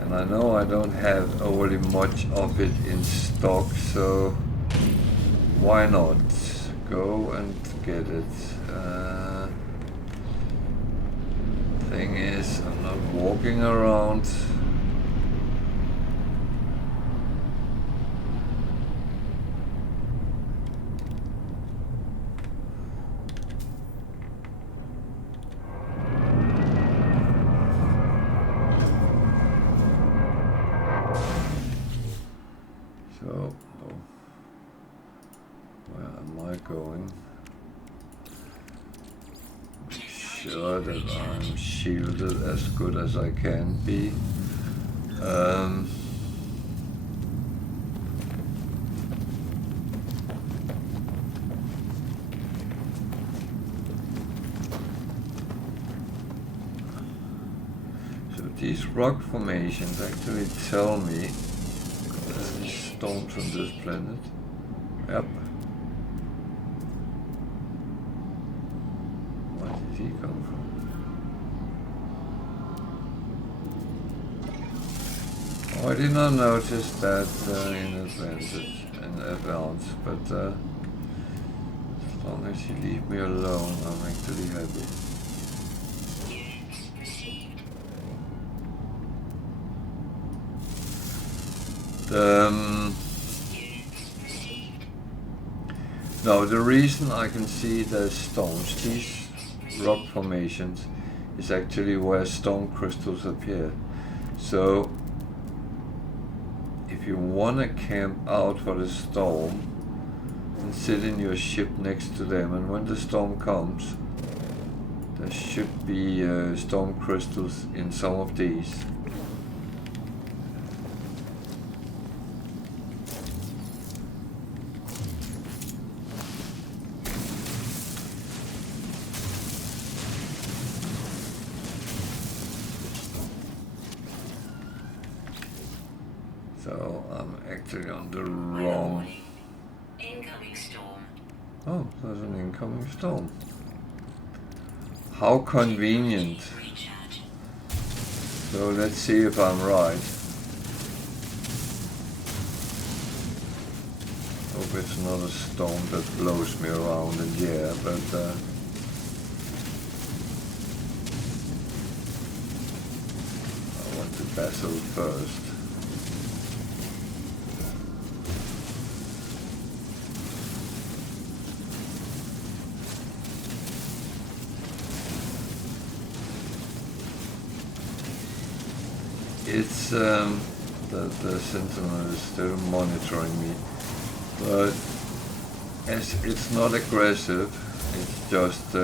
and I know I don't have overly much of it in stock, so why not go and get it? Thing is, I'm not walking around. sure that I'm shielded as good as I can be. So these rock formations actually tell me there's stones on this planet. Yep. Where did he come from? Oh, I did not notice that in advance, but as long as you leave me alone, I'm actually happy. No, the reason I can see the stones, these rock formations, is actually where stone crystals appear. So if you want to camp out for the storm and sit in your ship next to them, and when the storm comes, there should be stone crystals in some of these. So I'm actually on the wrong. Incoming storm. Oh, there's an incoming storm. How convenient. So let's see if I'm right. Hope it's not a storm that blows me around in the air, but I want to battle first. It's the Sentinel is still monitoring me, but as it's not aggressive, it's just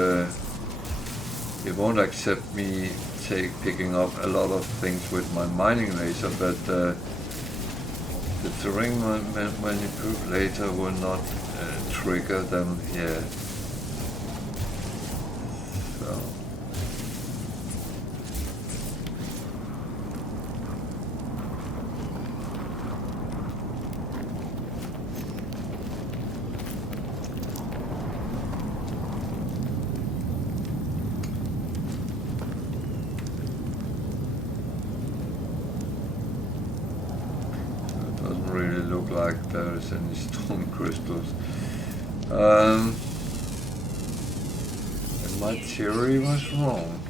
it won't accept me picking up a lot of things with my mining laser, but the terrain manipulator will not trigger them here. So. Like there's any stone crystals. And my theory was wrong.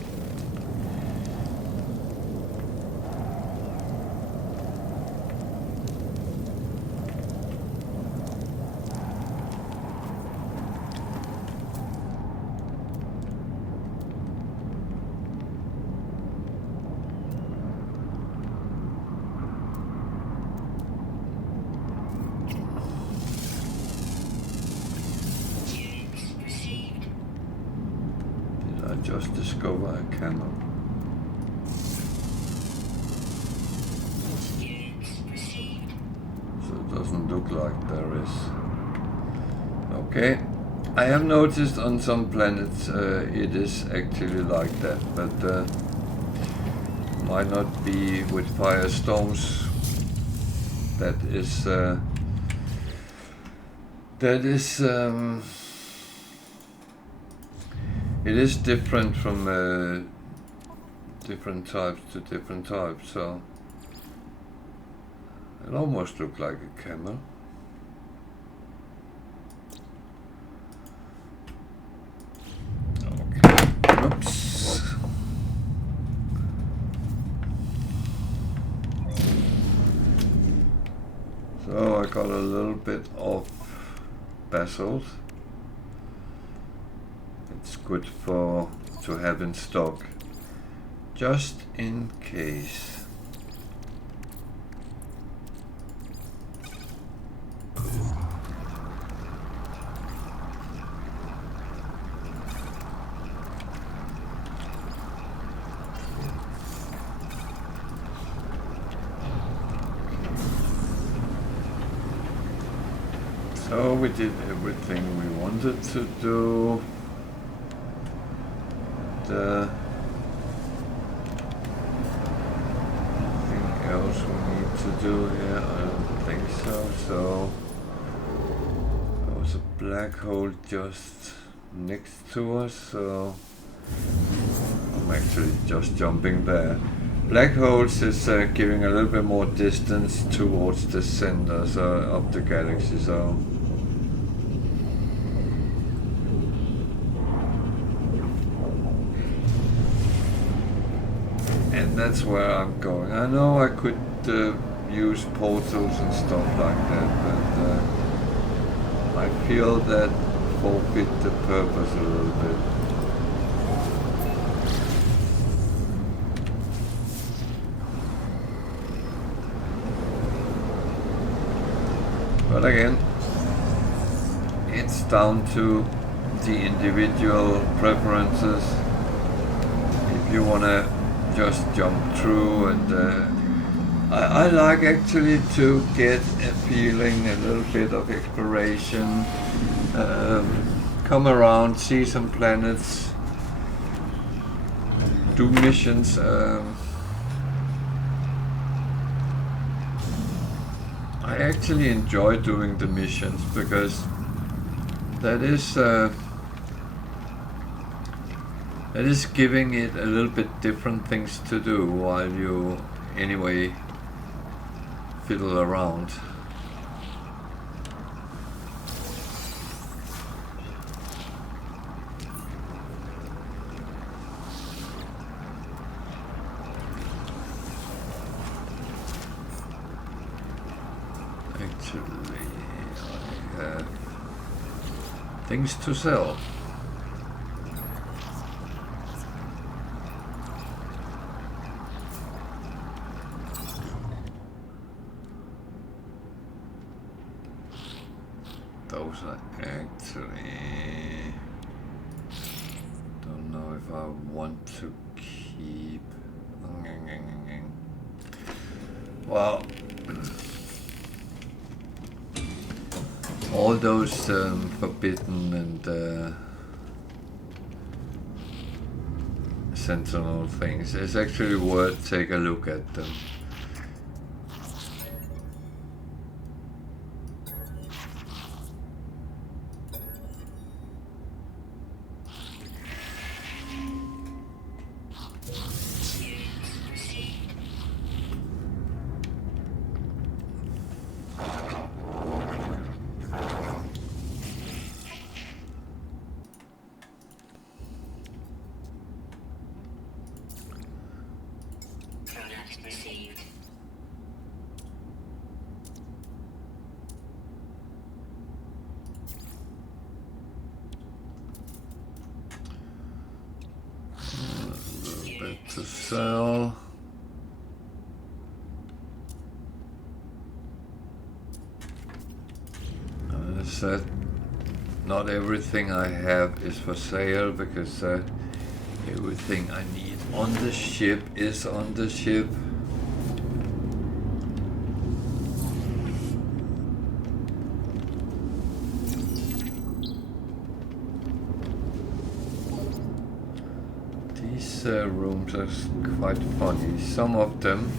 Just discover a camel. So it doesn't look like there is. Okay, I have noticed on some planets it is actually like that, but might not be with firestorms. It is different from different types to different types, so it almost looked like a camel. Okay, oops. So I got a little bit of basalt. It's good to have in stock, just in case. So we did everything we wanted to do. Anything else we need to do here? I don't think so. So there was a black hole just next to us, so I'm actually just jumping there. Black holes is giving a little bit more distance towards the centers of the galaxy, so and that's where I'm going. I know I could use portals and stuff like that, but I feel that forfeit the purpose a little bit. But again, it's down to the individual preferences. If you want to just jump through, and I like actually to get a feeling, a little bit of exploration, come around, see some planets, do missions. I actually enjoy doing the missions because that is giving it a little bit different things to do while you anyway fiddle around. Actually, I have things to sell. Those are actually, don't know if I want to keep. Well, all those forbidden and sentinel things, it's actually worth take a look at them. To sell. As I said, not everything I have is for sale because everything I need on the ship is on the ship. These rooms are quite funny. Some of them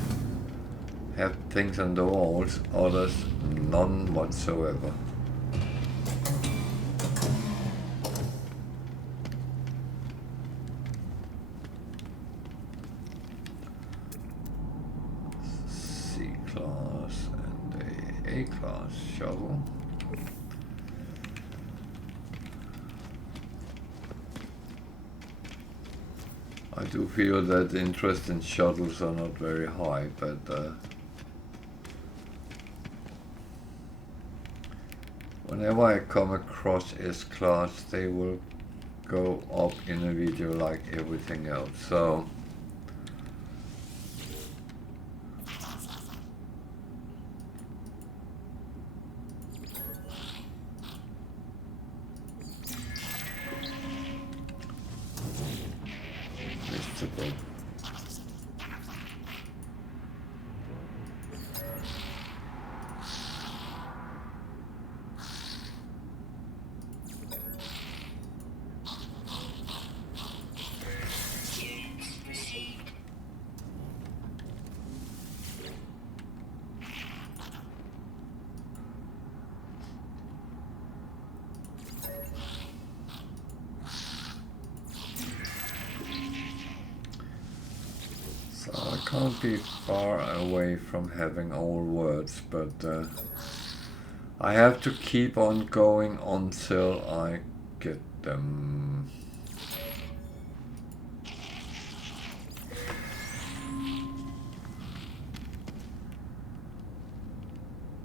have things on the walls, others none whatsoever. C-class and a A-class shuttle. I do feel that the interest in shuttles are not very high, but whenever I come across S-class, they will go up in a video like everything else. So can't be far away from having all words, but I have to keep on going until I get them.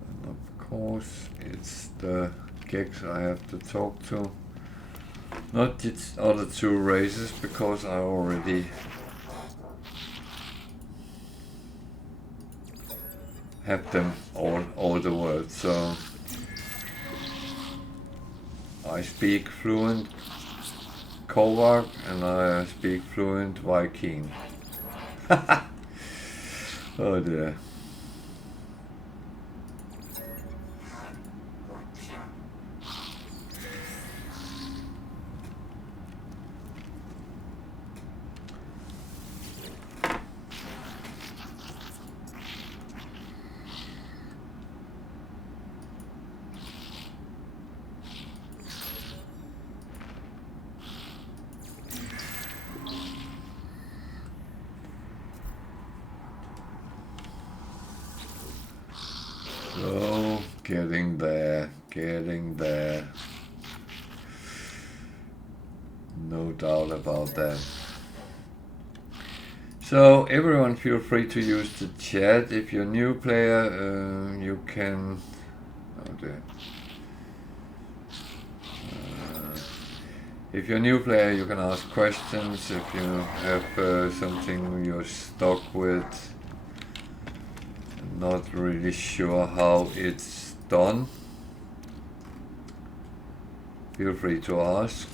And of course, it's the gigs I have to talk to. Not the other two races, because I already have them all the words. So I speak fluent Kovac and I speak fluent Viking. Oh dear. So, getting there. No doubt about that. So, everyone feel free to use the chat. If you're a new player, you can... if you're a new player, you can ask questions. If you have something you're stuck with, not really sure how it's done, feel free to ask.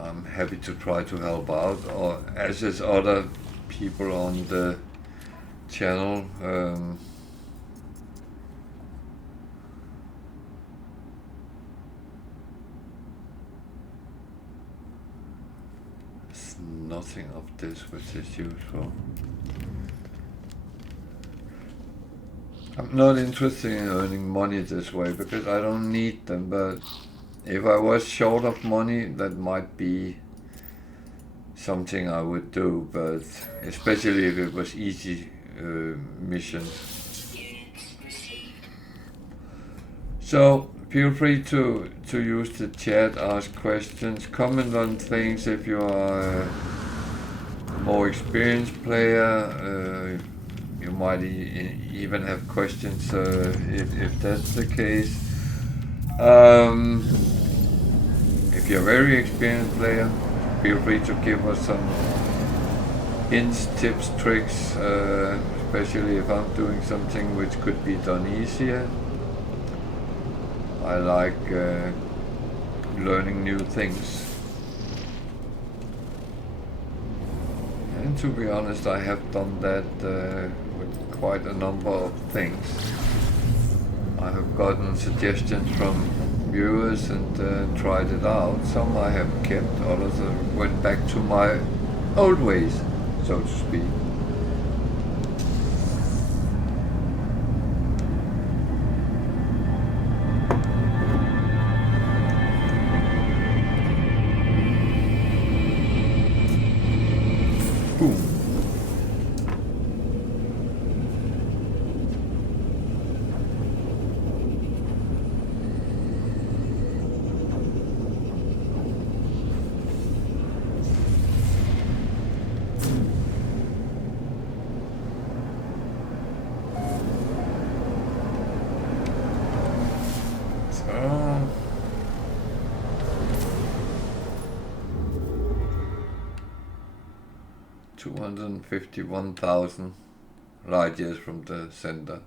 I'm happy to try to help out, or as is other people on the channel. There's nothing of this which is useful. I'm not interested in earning money this way because I don't need them, but if I was short of money, that might be something I would do, but especially if it was easy missions. So feel free to use the chat, ask questions, comment on things if you are a more experienced player. You might even have questions if that's the case. If you're a very experienced player, feel free to give us some hints, tips, tricks, especially if I'm doing something which could be done easier. I like learning new things. And to be honest, I have done that with quite a number of things. I have gotten suggestions from viewers and tried it out. Some I have kept, others went back to my old ways, so to speak. Boom. So 251,000 light years from the center.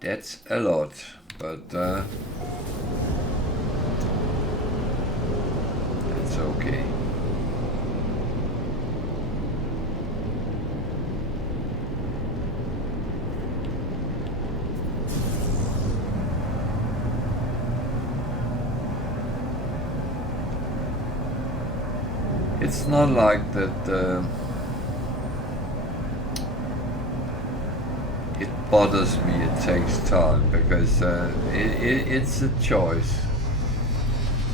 That's a lot, but it's okay. It's not like that it bothers me, it takes time, because it's a choice.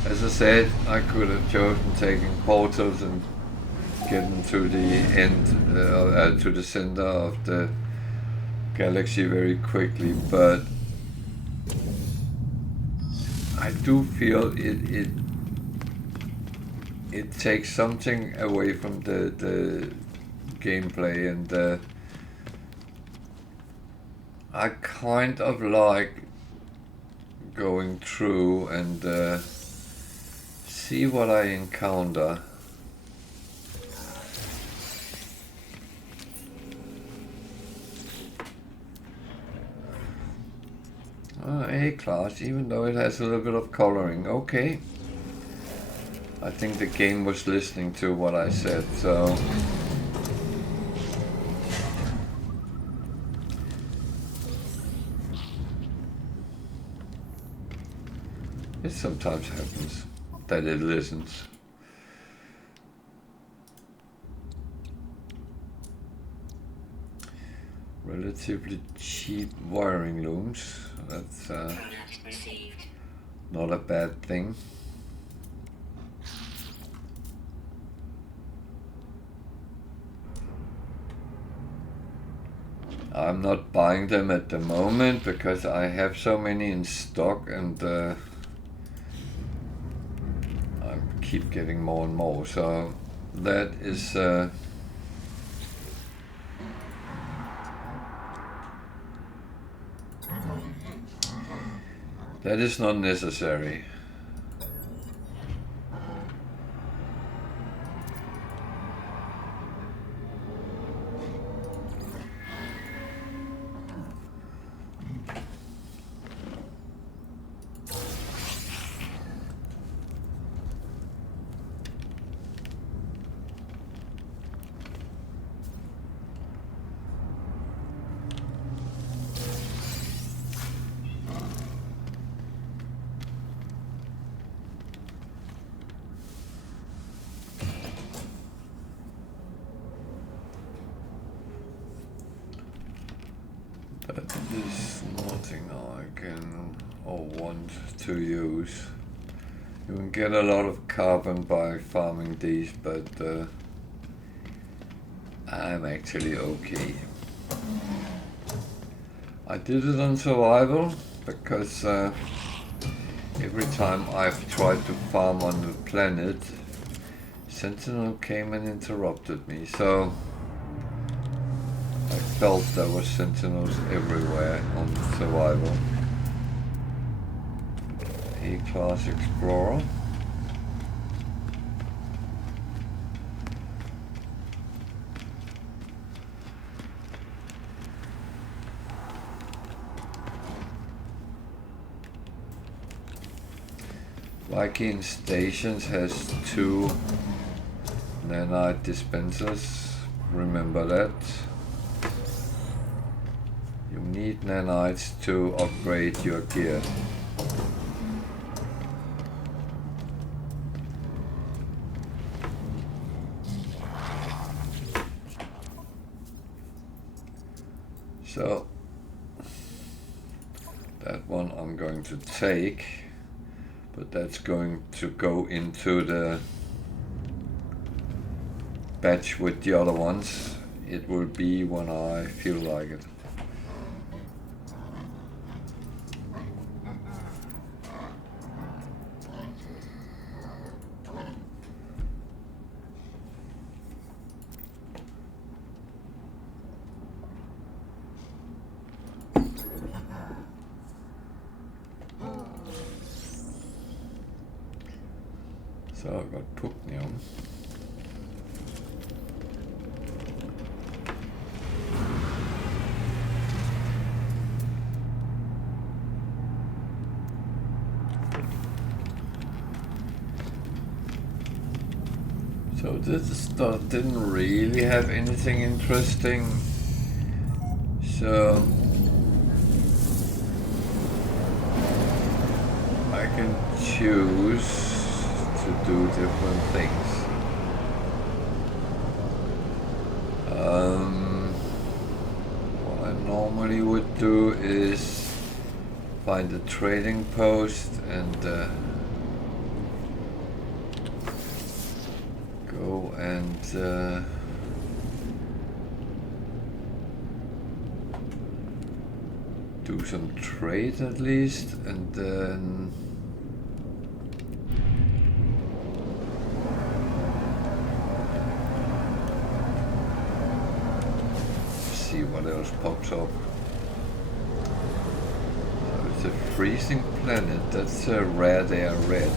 As I said, I could have chosen taking portals and getting to the end, to the center of the galaxy very quickly, but I do feel it takes something away from the gameplay, and I kind of like going through and see what I encounter. A-class, even though it has a little bit of coloring. Okay. I think the game was listening to what I said, so... It sometimes happens that it listens. Relatively cheap wiring looms. That's not a bad thing. I'm not buying them at the moment because I have so many in stock, and I keep getting more and more. So that is that is not necessary. That is nothing I can or want to use. You can get a lot of carbon by farming these, but I'm actually okay. I did it on survival because every time I've tried to farm on the planet, Sentinel came and interrupted me, so I felt there were sentinels everywhere on survival. A-class explorer. Viking Stations has 2 nanite dispensers. Remember that. You need nanites to upgrade your gear. So that one I'm going to take, but that's going to go into the batch with the other ones. It will be when I feel like it. So I've got Puknium. So this stuff didn't really have anything interesting. So I can choose to do different things. What I normally would do is find a trading post and go and do some trade at least, and then see what else pops up. So it's a freezing planet. That's rare. They are red.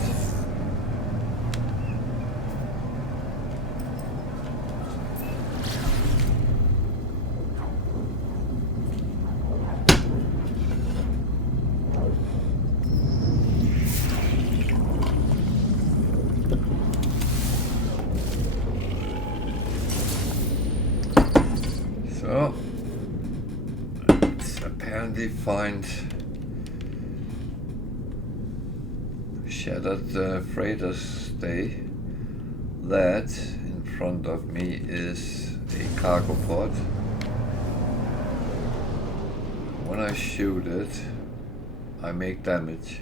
So let's apparently find shattered freighter stay. That in front of me is a cargo pod. When I shoot it, I make damage.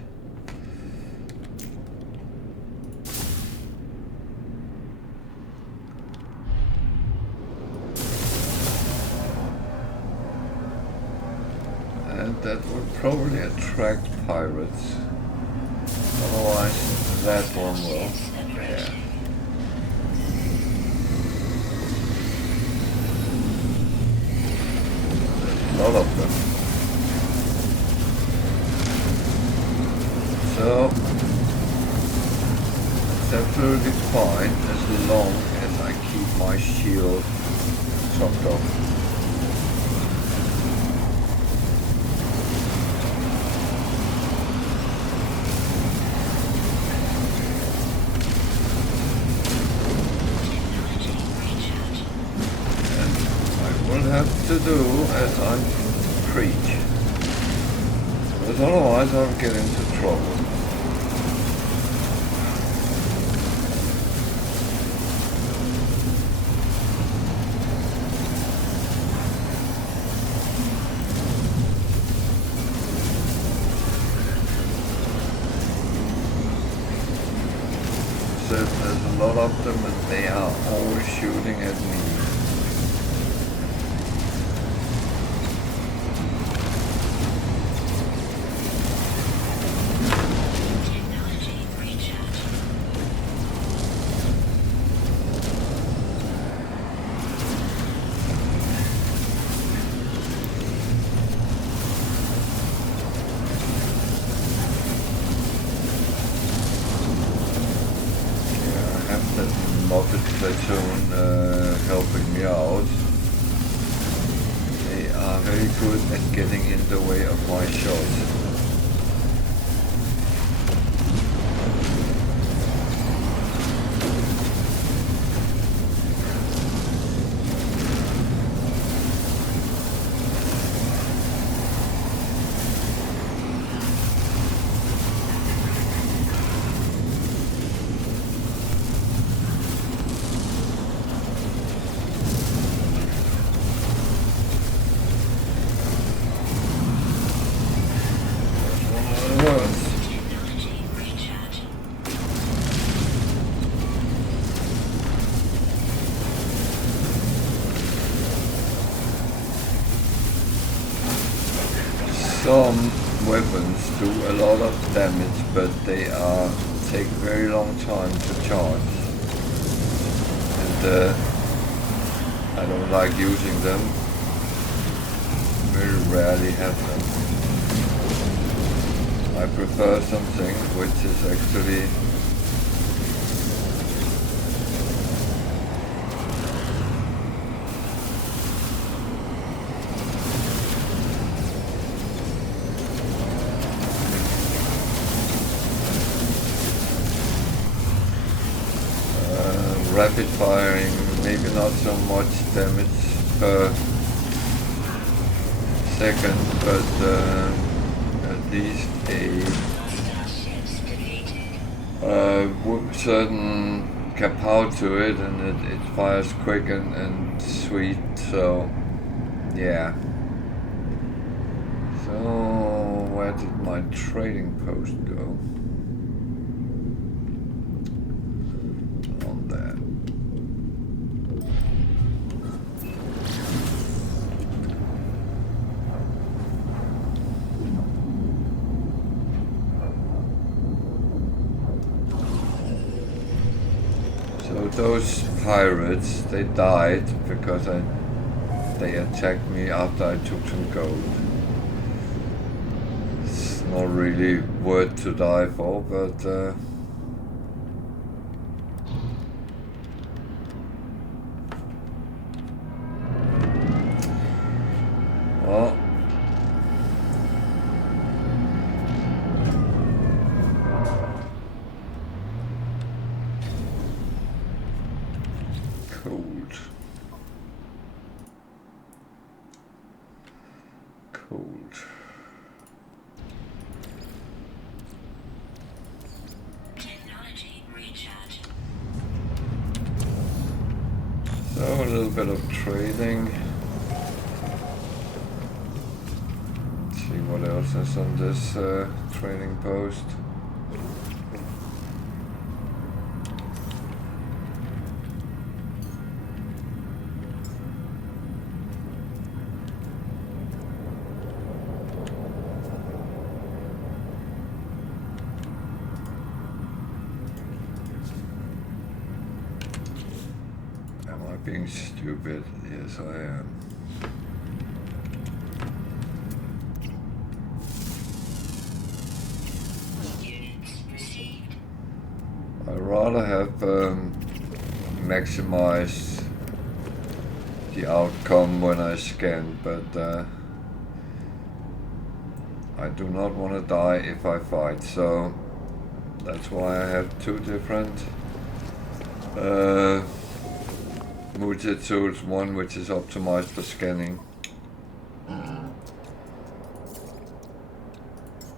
And that would probably attract pirates. Otherwise, that one will. Yeah. There's a lot of them. So, it's absolutely fine as long as I keep my shield chopped off. Have to do as I'm preach, because otherwise I'll get into trouble. So there's a lot of them and they are all shooting at me. Helping me out. They are very good at getting in the way of my shot. Some weapons do a lot of damage, but they take very long time to charge, and I don't like using them. Very rarely have them. I prefer something which is actually rapid firing, maybe not so much damage per second, but at least a certain power to it, and it fires quick and sweet, so yeah. So where did my trading post go? On there. those pirates, they died because they attacked me after I took some gold. It's not really worth to die for, but well, cold. Technology recharge. So a little bit of trading. See what else is on this trading post. Am I being stupid? Yes, I am. Units received. I'd rather have maximized the outcome when I scan, but I do not want to die if I fight, so that's why I have two different multi-tools, one which is optimized for scanning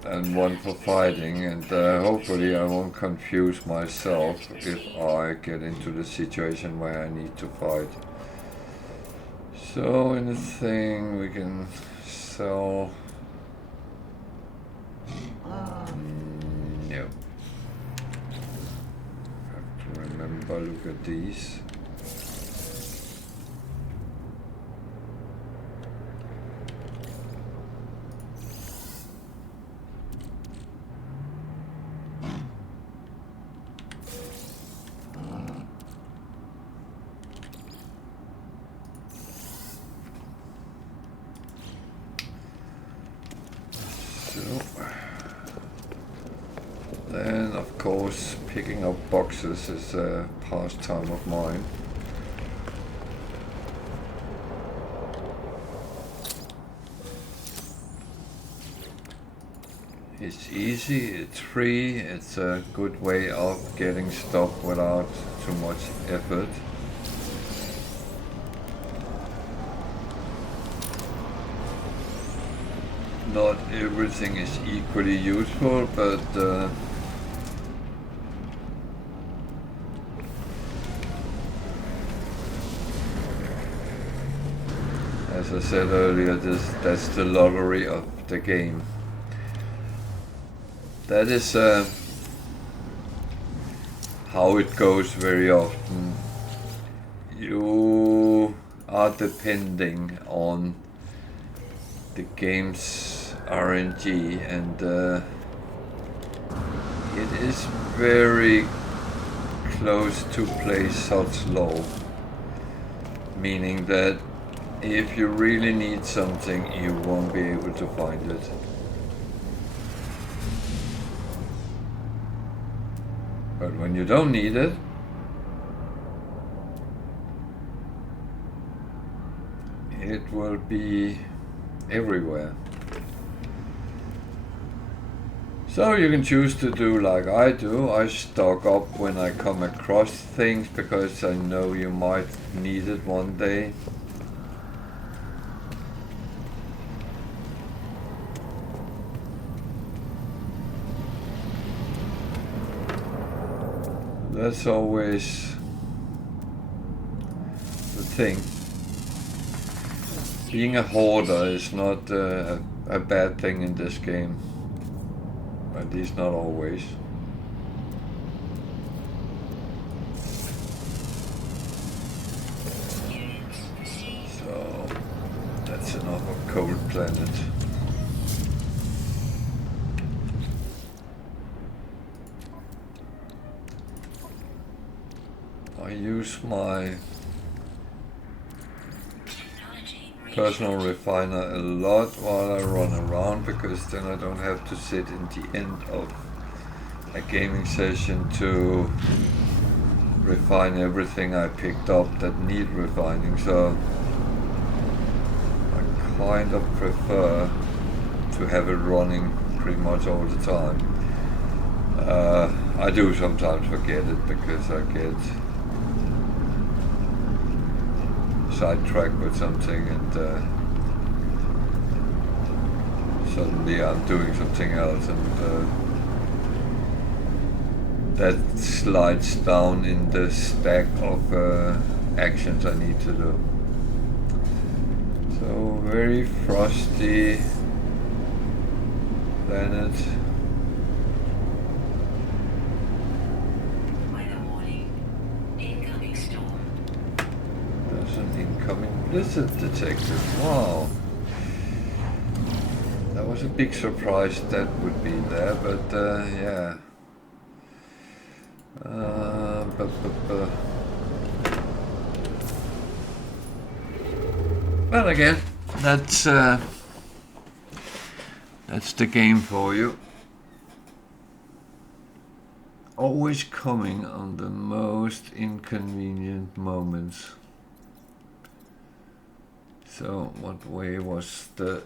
and one for fighting, and hopefully I won't confuse myself if I get into the situation where I need to fight. So in the thing we can sell. No. Have to remember, look at these. Then, of course, picking up boxes is a pastime of mine. It's easy, it's free, it's a good way of getting stuff without too much effort. Not everything is equally useful, but as I said earlier, that's the lottery of the game. That is how it goes very often. You are depending on the game's RNG, and it is very close to play such low, meaning that if you really need something, you won't be able to find it. But when you don't need it, it will be everywhere. So you can choose to do like I do. I stock up when I come across things because I know you might need it one day. That's always the thing. Being a hoarder is not a bad thing in this game. At least not always. So that's enough of Cold Planet. use my Technology personal recharge. refiner a lot while I run around, because then I don't have to sit in the end of a gaming session to refine everything I picked up that need refining. So I kind of prefer to have it running pretty much all the time. I do sometimes forget it because I get sidetracked with something, and suddenly I'm doing something else, and that slides down in the stack of actions I need to do. So very frosty planet. Weather warning. Incoming storm. There's an incoming blizzard detected. Wow. That was a big surprise that would be there, but yeah. Well, again, that's the game for you. Always coming on the most inconvenient moments. So, what way was the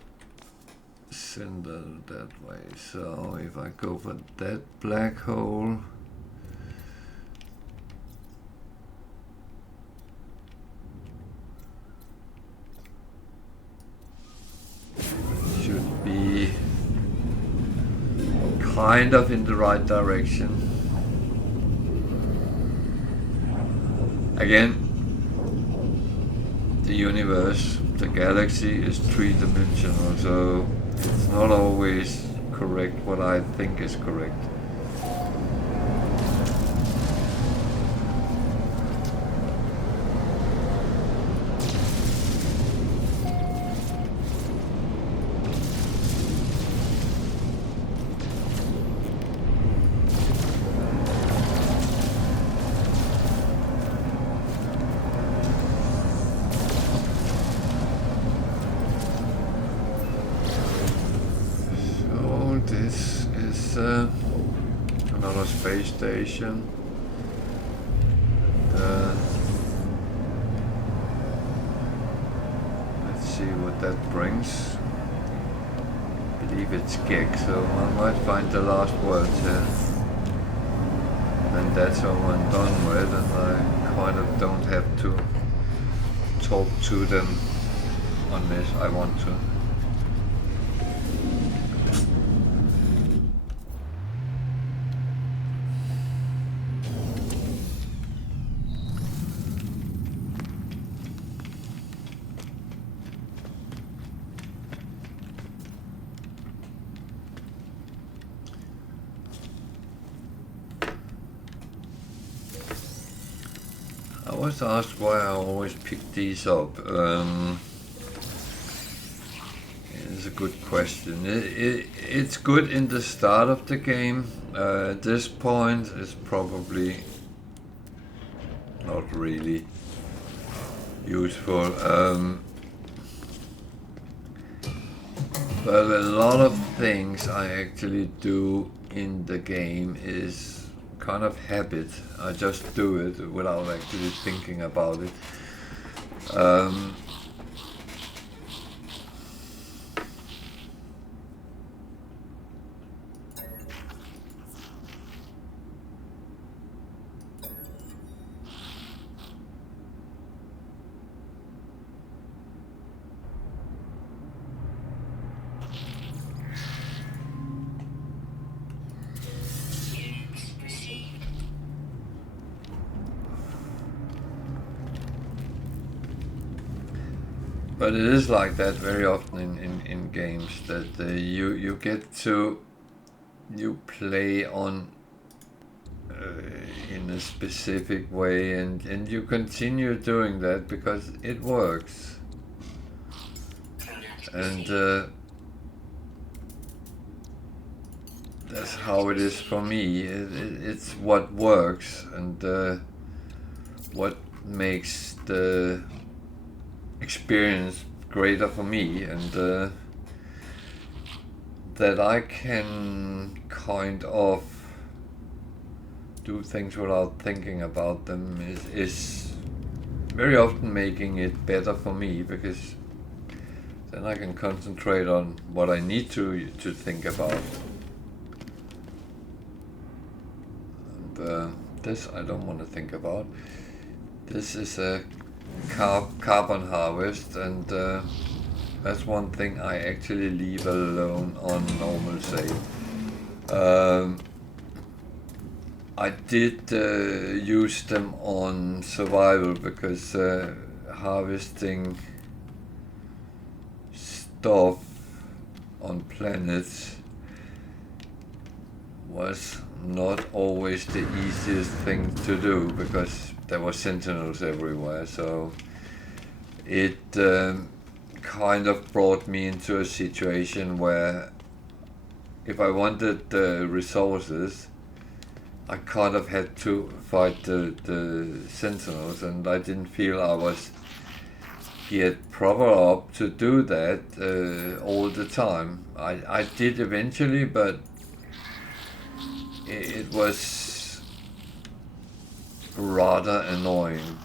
sender? That way. So, if I go for that black hole, should be kind of in the right direction. Again, the universe, the galaxy is three-dimensional, so it's not always correct what I think is correct. This is another space station. Let's see what that brings. I believe it's gig, so I might find the last words here. Then that's all I'm done with, and I kind of don't have to talk to them unless I want to. I was asked why I always pick these up. It's a good question. It's good in the start of the game. At this point, it's probably not really useful. But a lot of things I actually do in the game is kind of habit. I just do it without actually thinking about it. Units received. But it is like that very often in games, that you get to, you play on in a specific way, and you continue doing that because it works. Product And received. that's how it is for me. It's what works, and what makes the experience greater for me, and that I can kind of do things without thinking about them is very often making it better for me, because then I can concentrate on what I need to think about. And this I don't want to think about. This is a carbon harvest, and that's one thing I actually leave alone on normal save. I did use them on survival, because harvesting stuff on planets was not always the easiest thing to do, because there were sentinels everywhere. So it kind of brought me into a situation where if I wanted the resources, I kind of had to fight the sentinels, and I didn't feel I was get proper up to do that all the time. I did eventually, but it was rather annoying.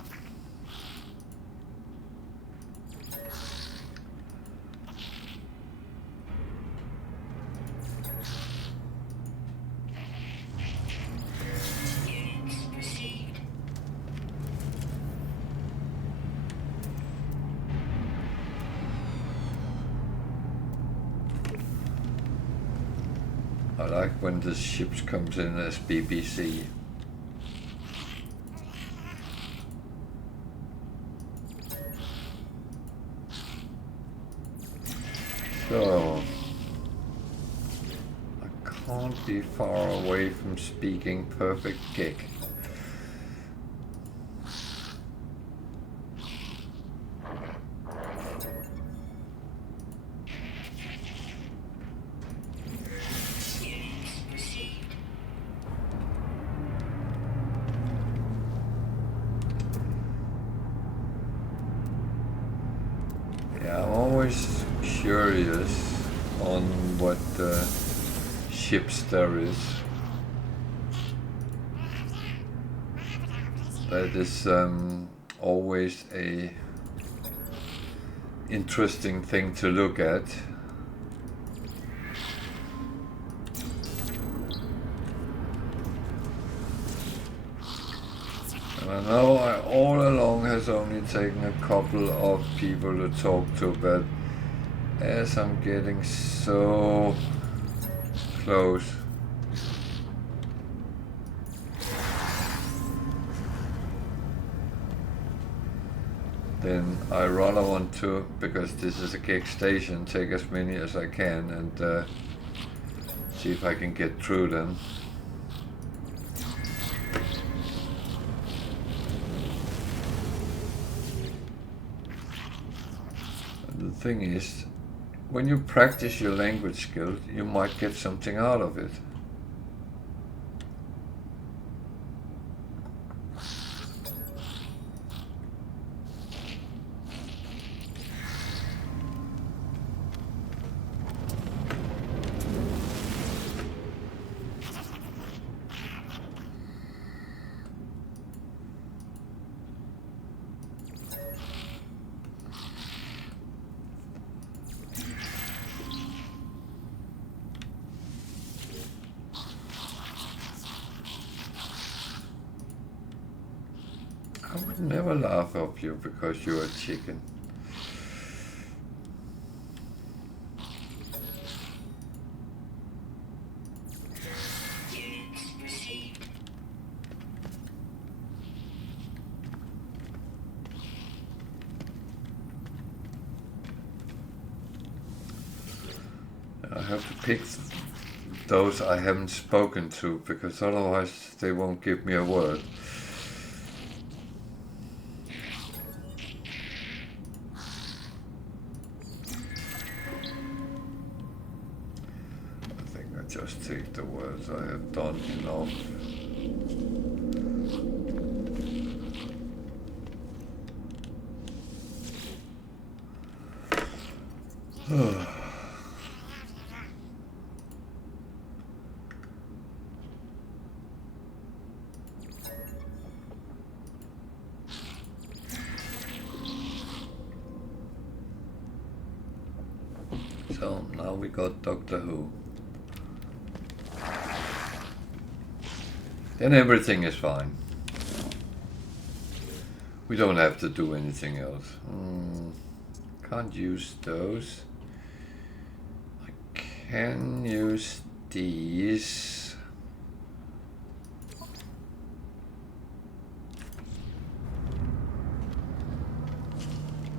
Units received. I like when the ships comes in as BBC. So I can't be far away from speaking perfect Gig. Units received. Yeah, I'm always curious on what ships there is. That is always a interesting thing to look at. And I know I all along has only taken a couple of people to talk to, but as I'm getting so close, then I rather want to, because this is a gig station, take as many as I can and see if I can get through them. And the thing is, when you practice your language skills, you might get something out of it. I would never laugh at you because you're a chicken. Units received. I have to pick those I haven't spoken to, because otherwise they won't give me a word. I think I just take the words I have done enough. So now we got Doctor Who. Then everything is fine. We don't have to do anything else. Can't use those. I can use these.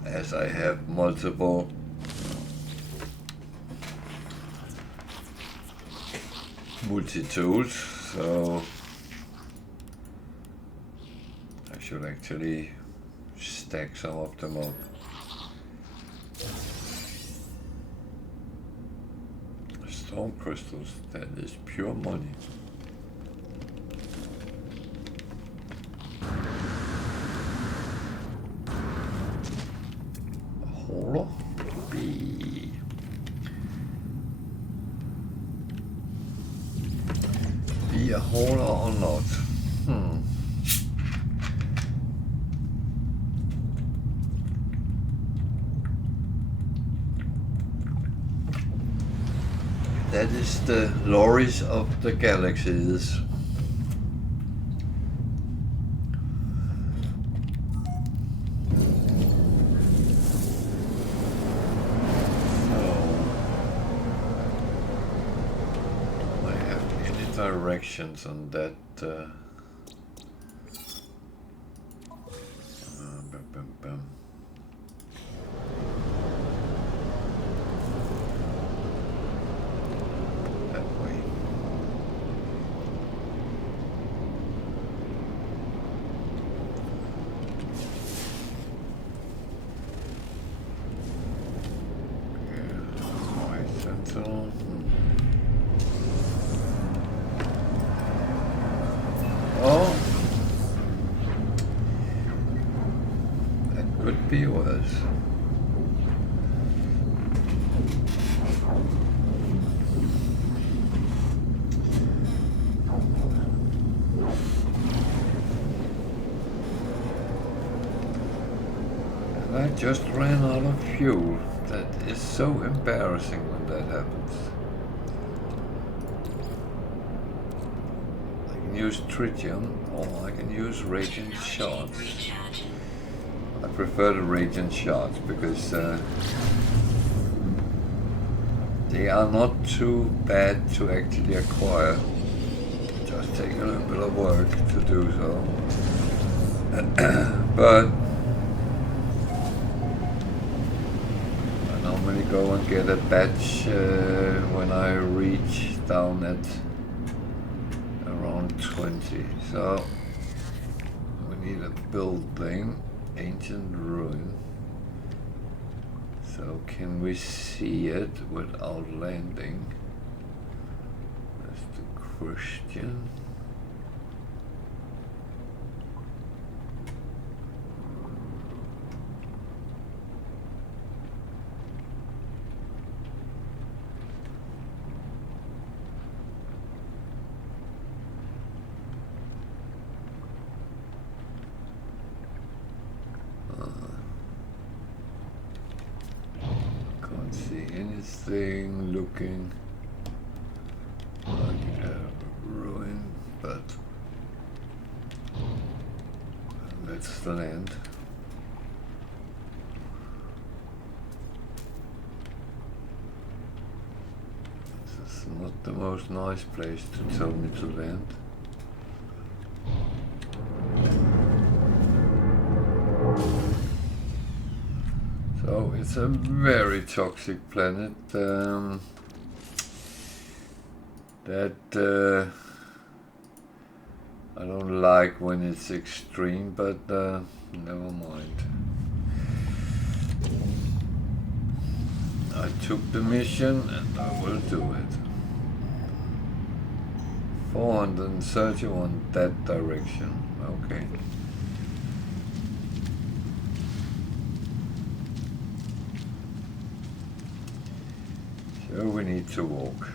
As I have multiple multi-tools, so I should actually stack some of them up. Storm crystals, that is pure money. A hauler? Be a hauler or not? That is the lorries of the galaxies. Directions on that. That way. Yeah, right central. Oh, that could be worse. And I just ran out of fuel. That is so embarrassing when that happens. Use tritium, or I can use radiant shards. I prefer the radiant shards because they are not too bad to actually acquire. Just take a little bit of work to do so. But I normally go and get a batch when I reach down at 20. So we need a building, ancient ruin. So can we see it without landing? That's the question. Anything looking like a ruin, but that's the land. This is not the most nice place to tell me to land. So it's a very toxic planet that I don't like when it's extreme, but never mind. I took the mission and I will do it. 431 that direction, okay. So we need to walk.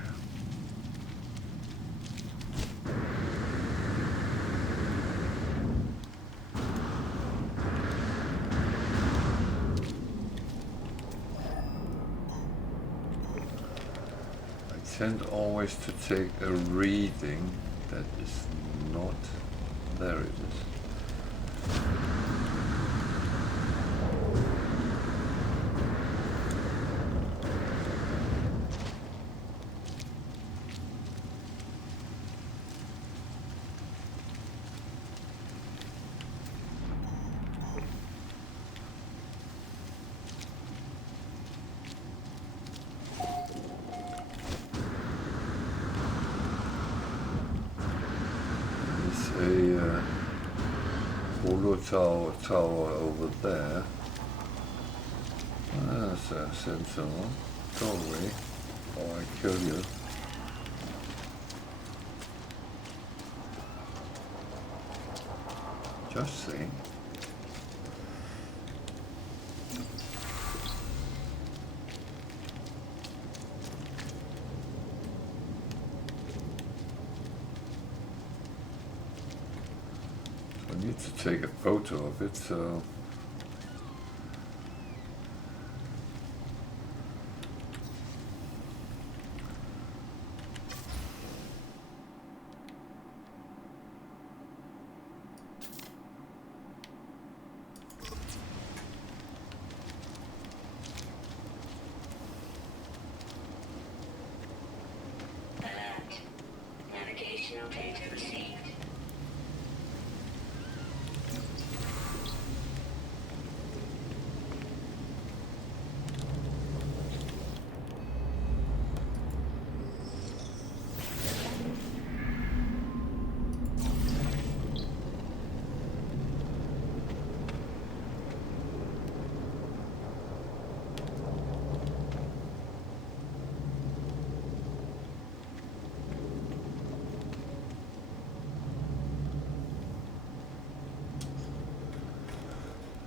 I tend always to take a reading that is not... There it is. Tower over there. That's a sentinel. Go away, or I kill you. Just saying. I need to take a photo of it, so... Alert. Navigational data received.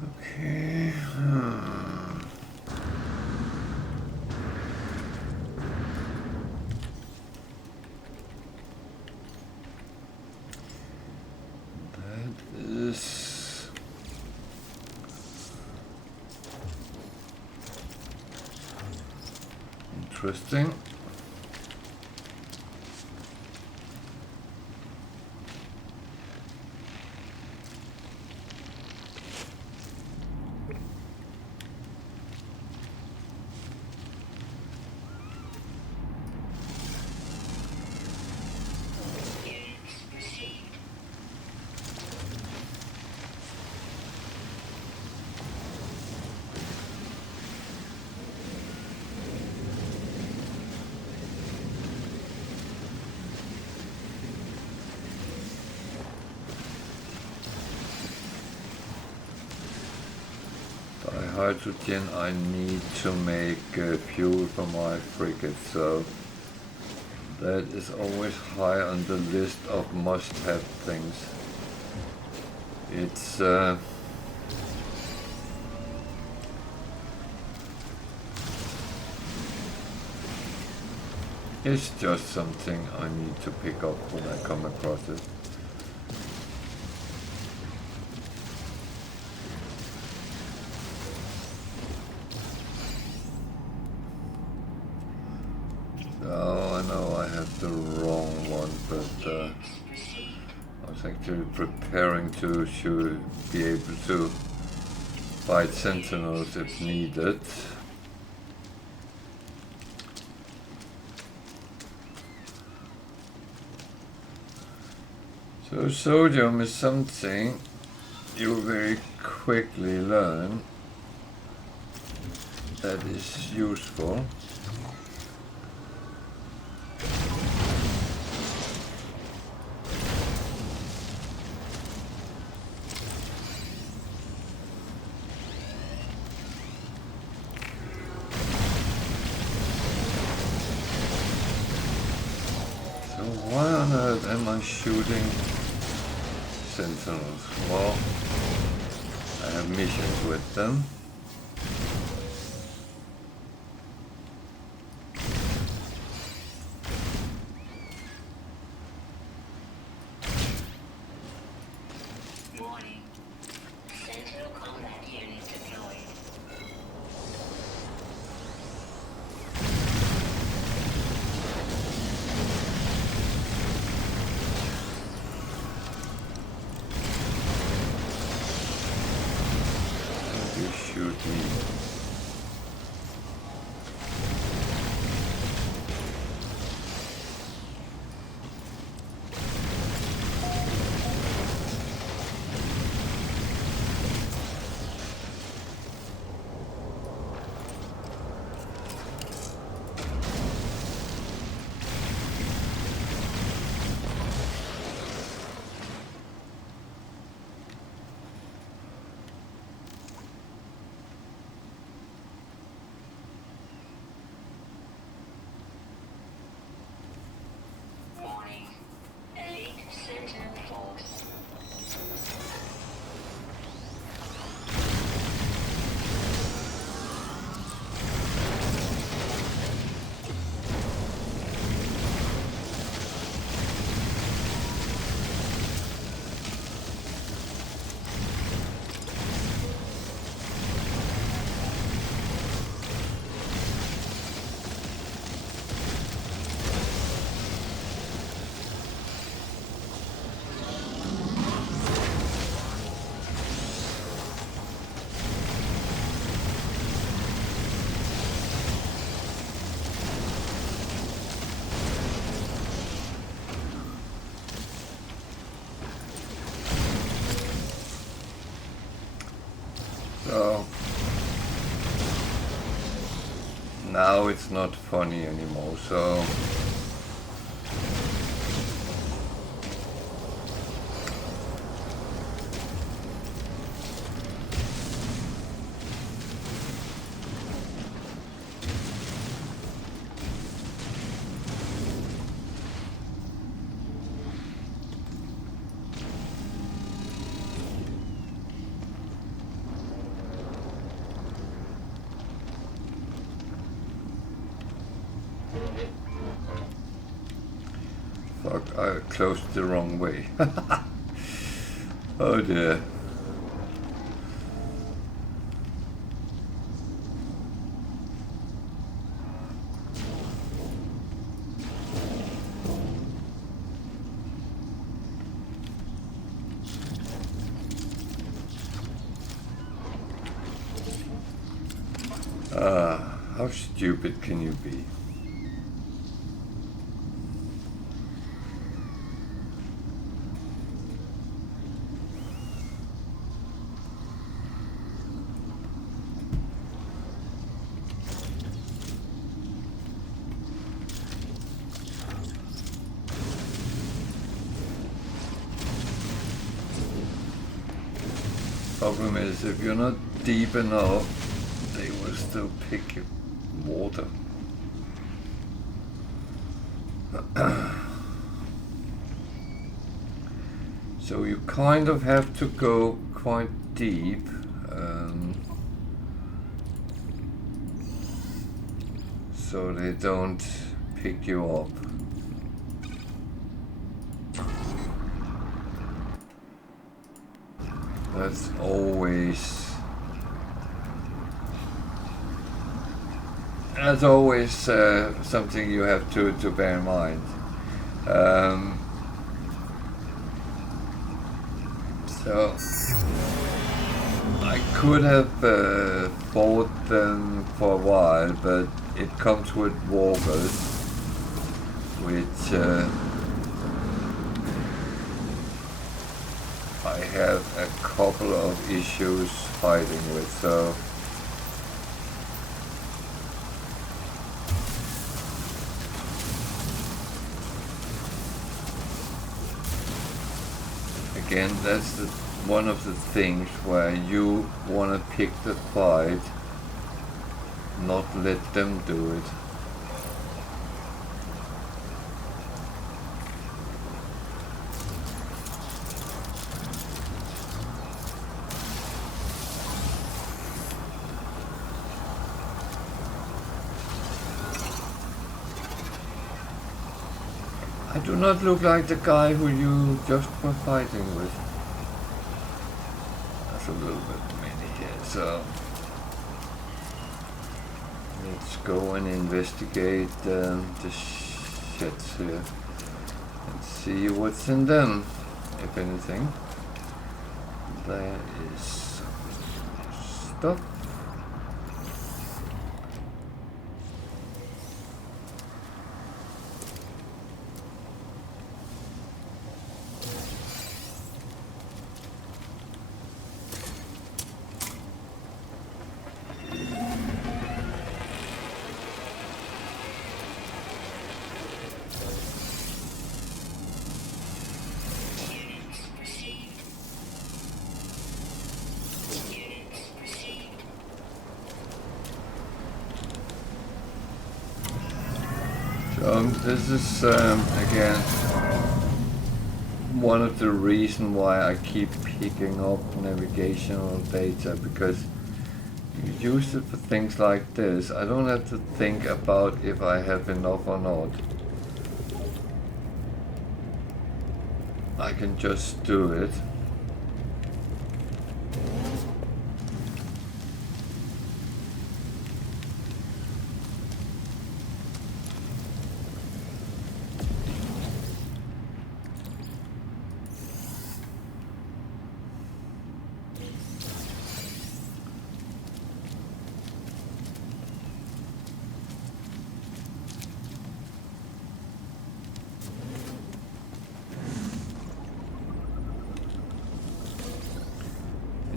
Okay. That is interesting. Hydrogen I need to make fuel for my frigate, so that is always high on the list of must-have things. It's just something I need to pick up when I come across it. The wrong one, but I was actually preparing to be able to fight sentinels if needed. So sodium is something you very quickly learn that is useful. Shooting sentinels. Well, I have missions with them. now it's not funny anymore, so fuck, I closed the wrong way. Oh dear. How stupid can you be? Problem is, if you're not deep enough, they will still pick your water. So you kind of have to go quite deep. So they don't pick you up. That's always something you have to bear in mind. So I could have fought them for a while, but it comes with walkers, which I have a couple of issues fighting with, so again, that's one of the things where you want to pick the fight, not let them do it. I do not look like the guy who you just were fighting with. That's a little bit many here, so let's go and investigate the shits here and see what's in them, if anything. There is stuff. This is again one of the reasons why I keep picking up navigational data, because you use it for things like this. I don't have to think about if I have enough or not. I can just do it.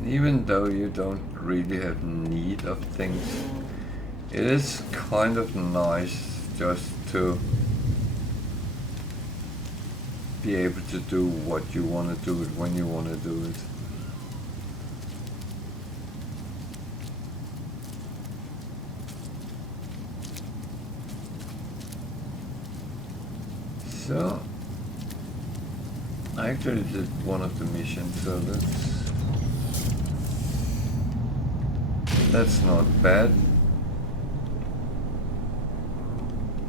Even though you don't really have need of things, It is kind of nice just to be able to do what you want to do it when you want to do it. So I actually did one of the missions, so that's not bad.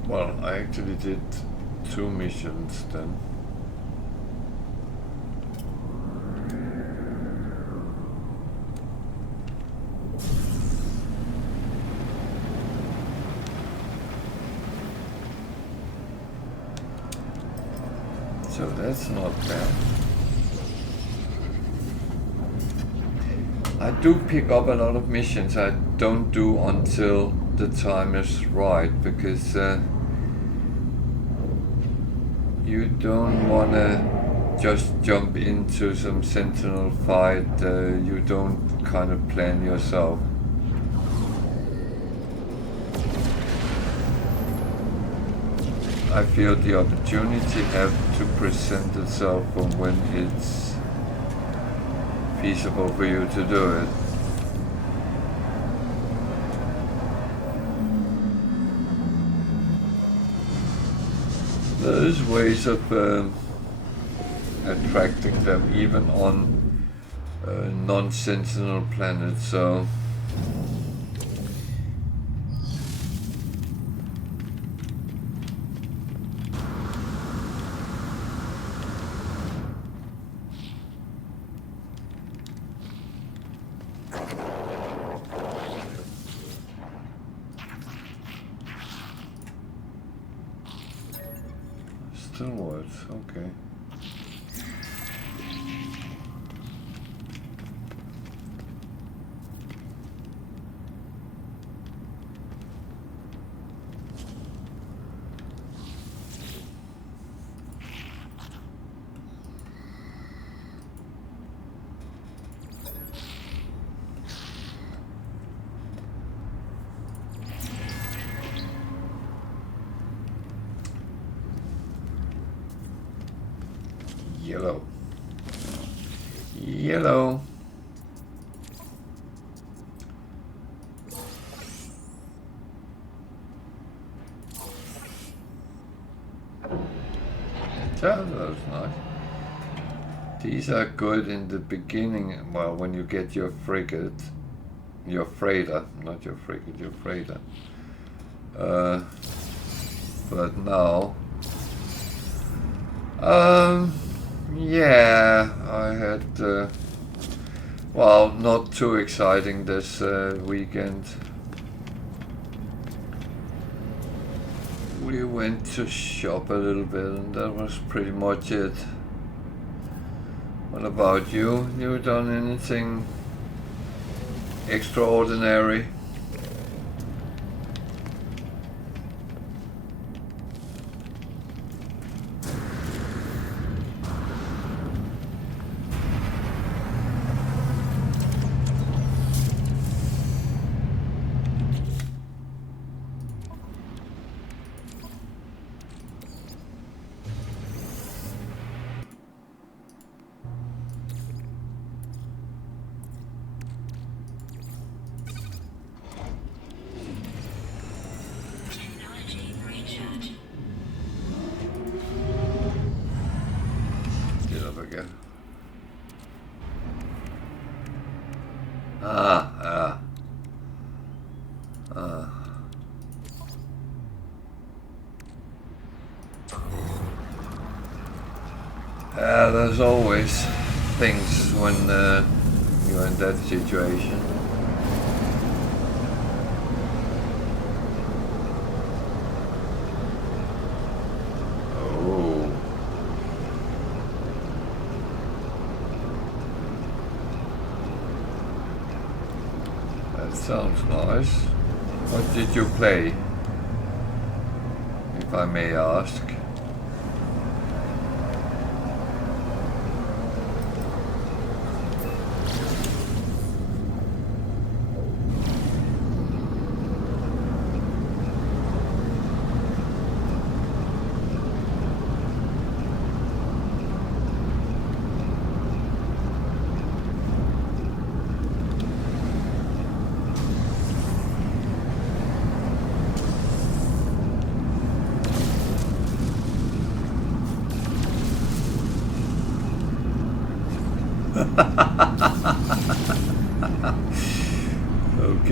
Well, I actually did 2 missions then. So that's not bad. I do pick up a lot of missions I don't do until the time is right, because you don't want to just jump into some sentinel fight you don't kind of plan yourself. I feel the opportunity have to present itself from when it's feasible for you to do it. There's ways of attracting them even on non-sentinel planets, so still works, okay. Yellow. Yellow. That was nice. These are good in the beginning, well, when you get your frigate, your freighter, not your frigate, your freighter. But now, yeah, I had, well, not too exciting this weekend. We went to shop a little bit and that was pretty much it. What about you? You done anything extraordinary? There's always things when you're in that situation. Oh. That sounds nice. What did you play, if I may ask?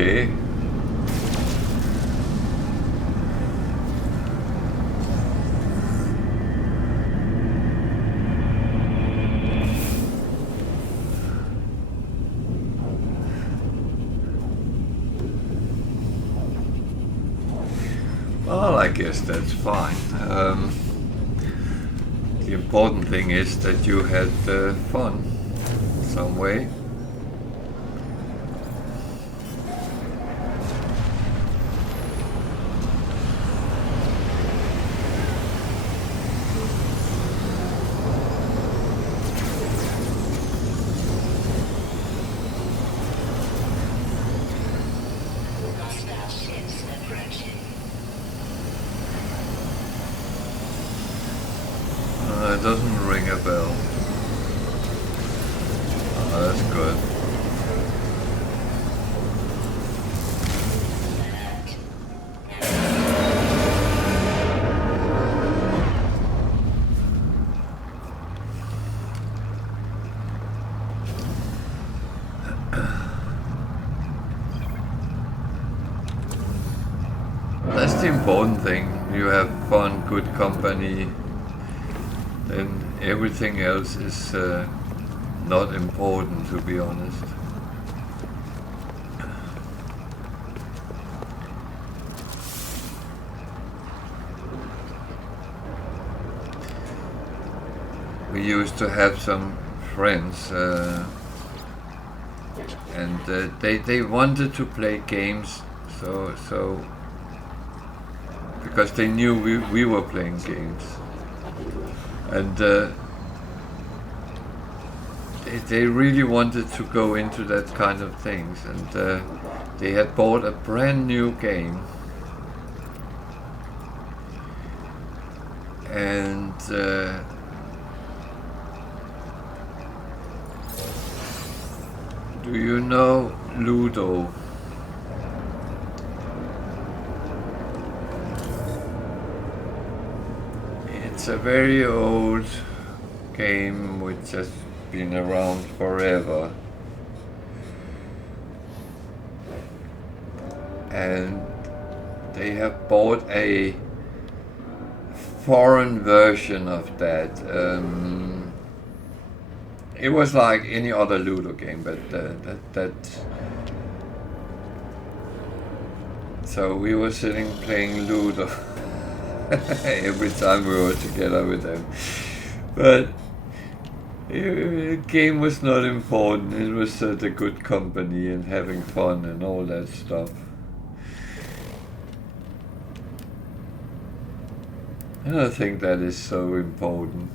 Okay. Well, I guess that's fine. The important thing is that you had fun some way. Hostile ships approaching. It doesn't ring a bell. Oh, that's good. That's the important thing. You have fun, good company, then everything else is not important, to be honest. We used to have some friends and they wanted to play games, so because they knew we were playing games, and they really wanted to go into that kind of things, and they had bought a brand new game, and do you know Ludo? It's a very old game which has been around forever, and they have bought a foreign version of that. It was like any other Ludo game, but so we were sitting playing Ludo every time we were together with them. But the game was not important. It was the good company and having fun and all that stuff. And I think that is so important.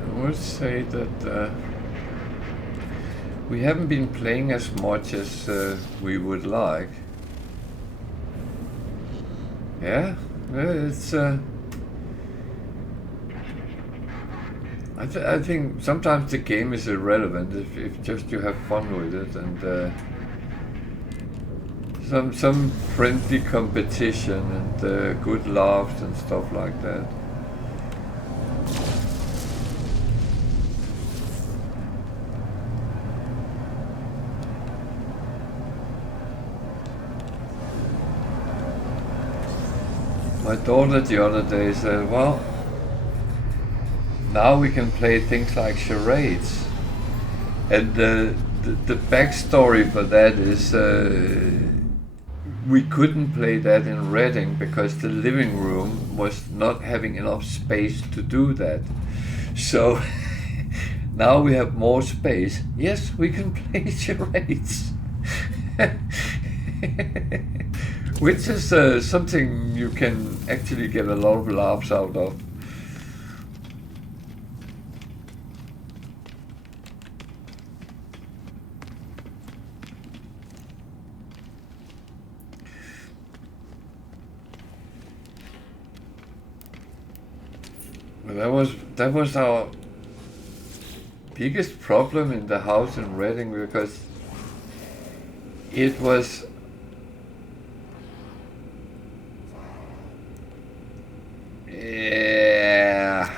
I would say that we haven't been playing as much as we would like. Yeah, it's. I think sometimes the game is irrelevant if just you have fun with it, and some friendly competition and good laughs and stuff like that. My daughter the other day said, well, now we can play things like charades. And the backstory for that is we couldn't play that in Reading because the living room was not having enough space to do that. So now we have more space. Yes, we can play charades. Which is something you can actually get a lot of laughs out of. That was our biggest problem in the house in Reading, because it was yeah.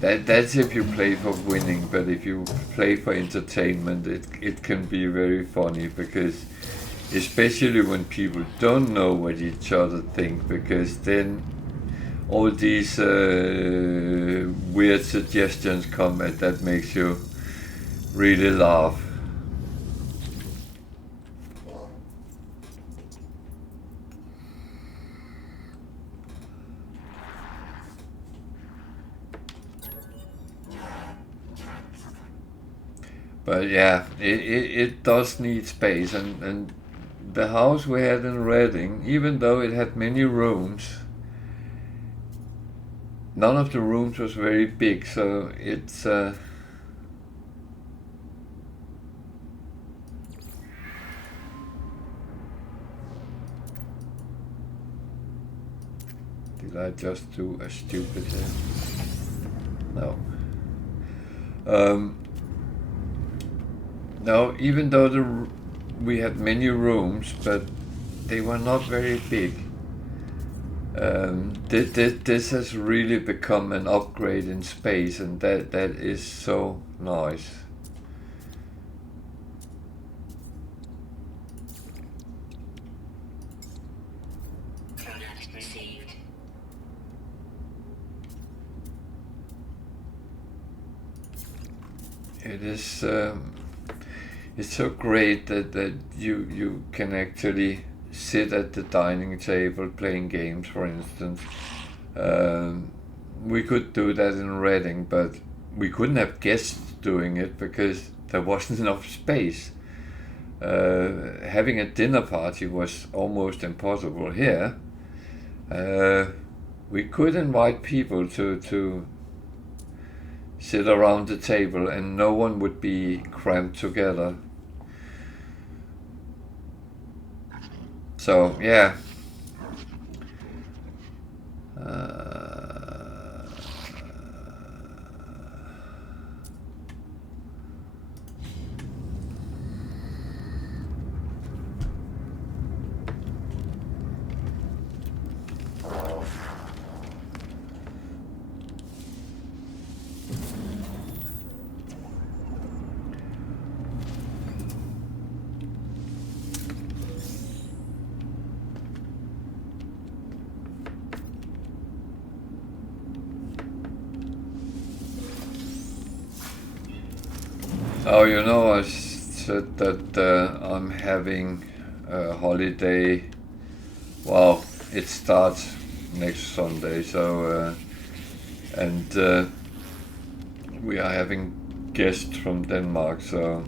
That's if you play for winning, but if you play for entertainment, it can be very funny, because especially when people don't know what each other think, because then all these weird suggestions come, and that makes you really laugh. But yeah, it does need space, and the house we had in Reading, even though it had many rooms, none of the rooms was very big, so it's did I just do a stupid No. No, even though we had many rooms, but they were not very big. This has really become an upgrade in space, and that is so nice. Product received. It is it's so great that you can actually sit at the dining table playing games, for instance. We could do that in Reading, but we couldn't have guests doing it because there wasn't enough space. Having a dinner party was almost impossible here. We could invite people to sit around the table, and no one would be cramped together. So yeah. Oh, I said that I'm having a holiday. Well, it starts next Sunday, so and we are having guests from Denmark, so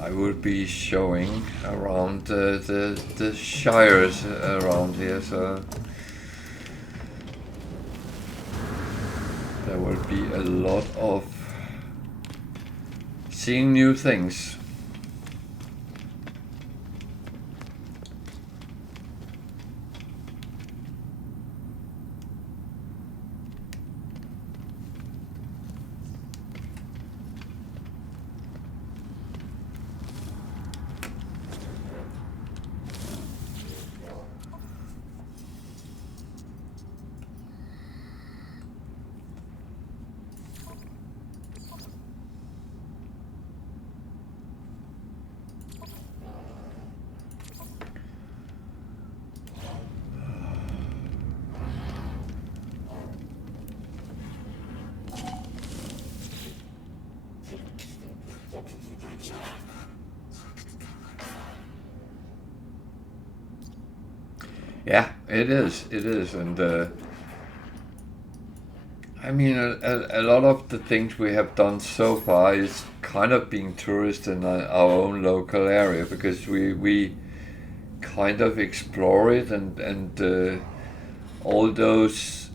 I will be showing around the shires around here, so there will be a lot of seeing new things. Yeah, it is, and I mean, a lot of the things we have done so far is kind of being tourists in our own local area, because we kind of explore it, and all those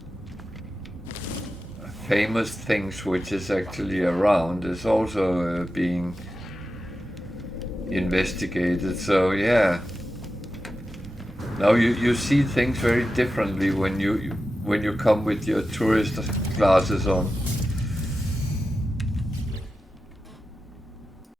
famous things which is actually around is also being investigated. So yeah. Now you see things very differently when you come with your tourist glasses on.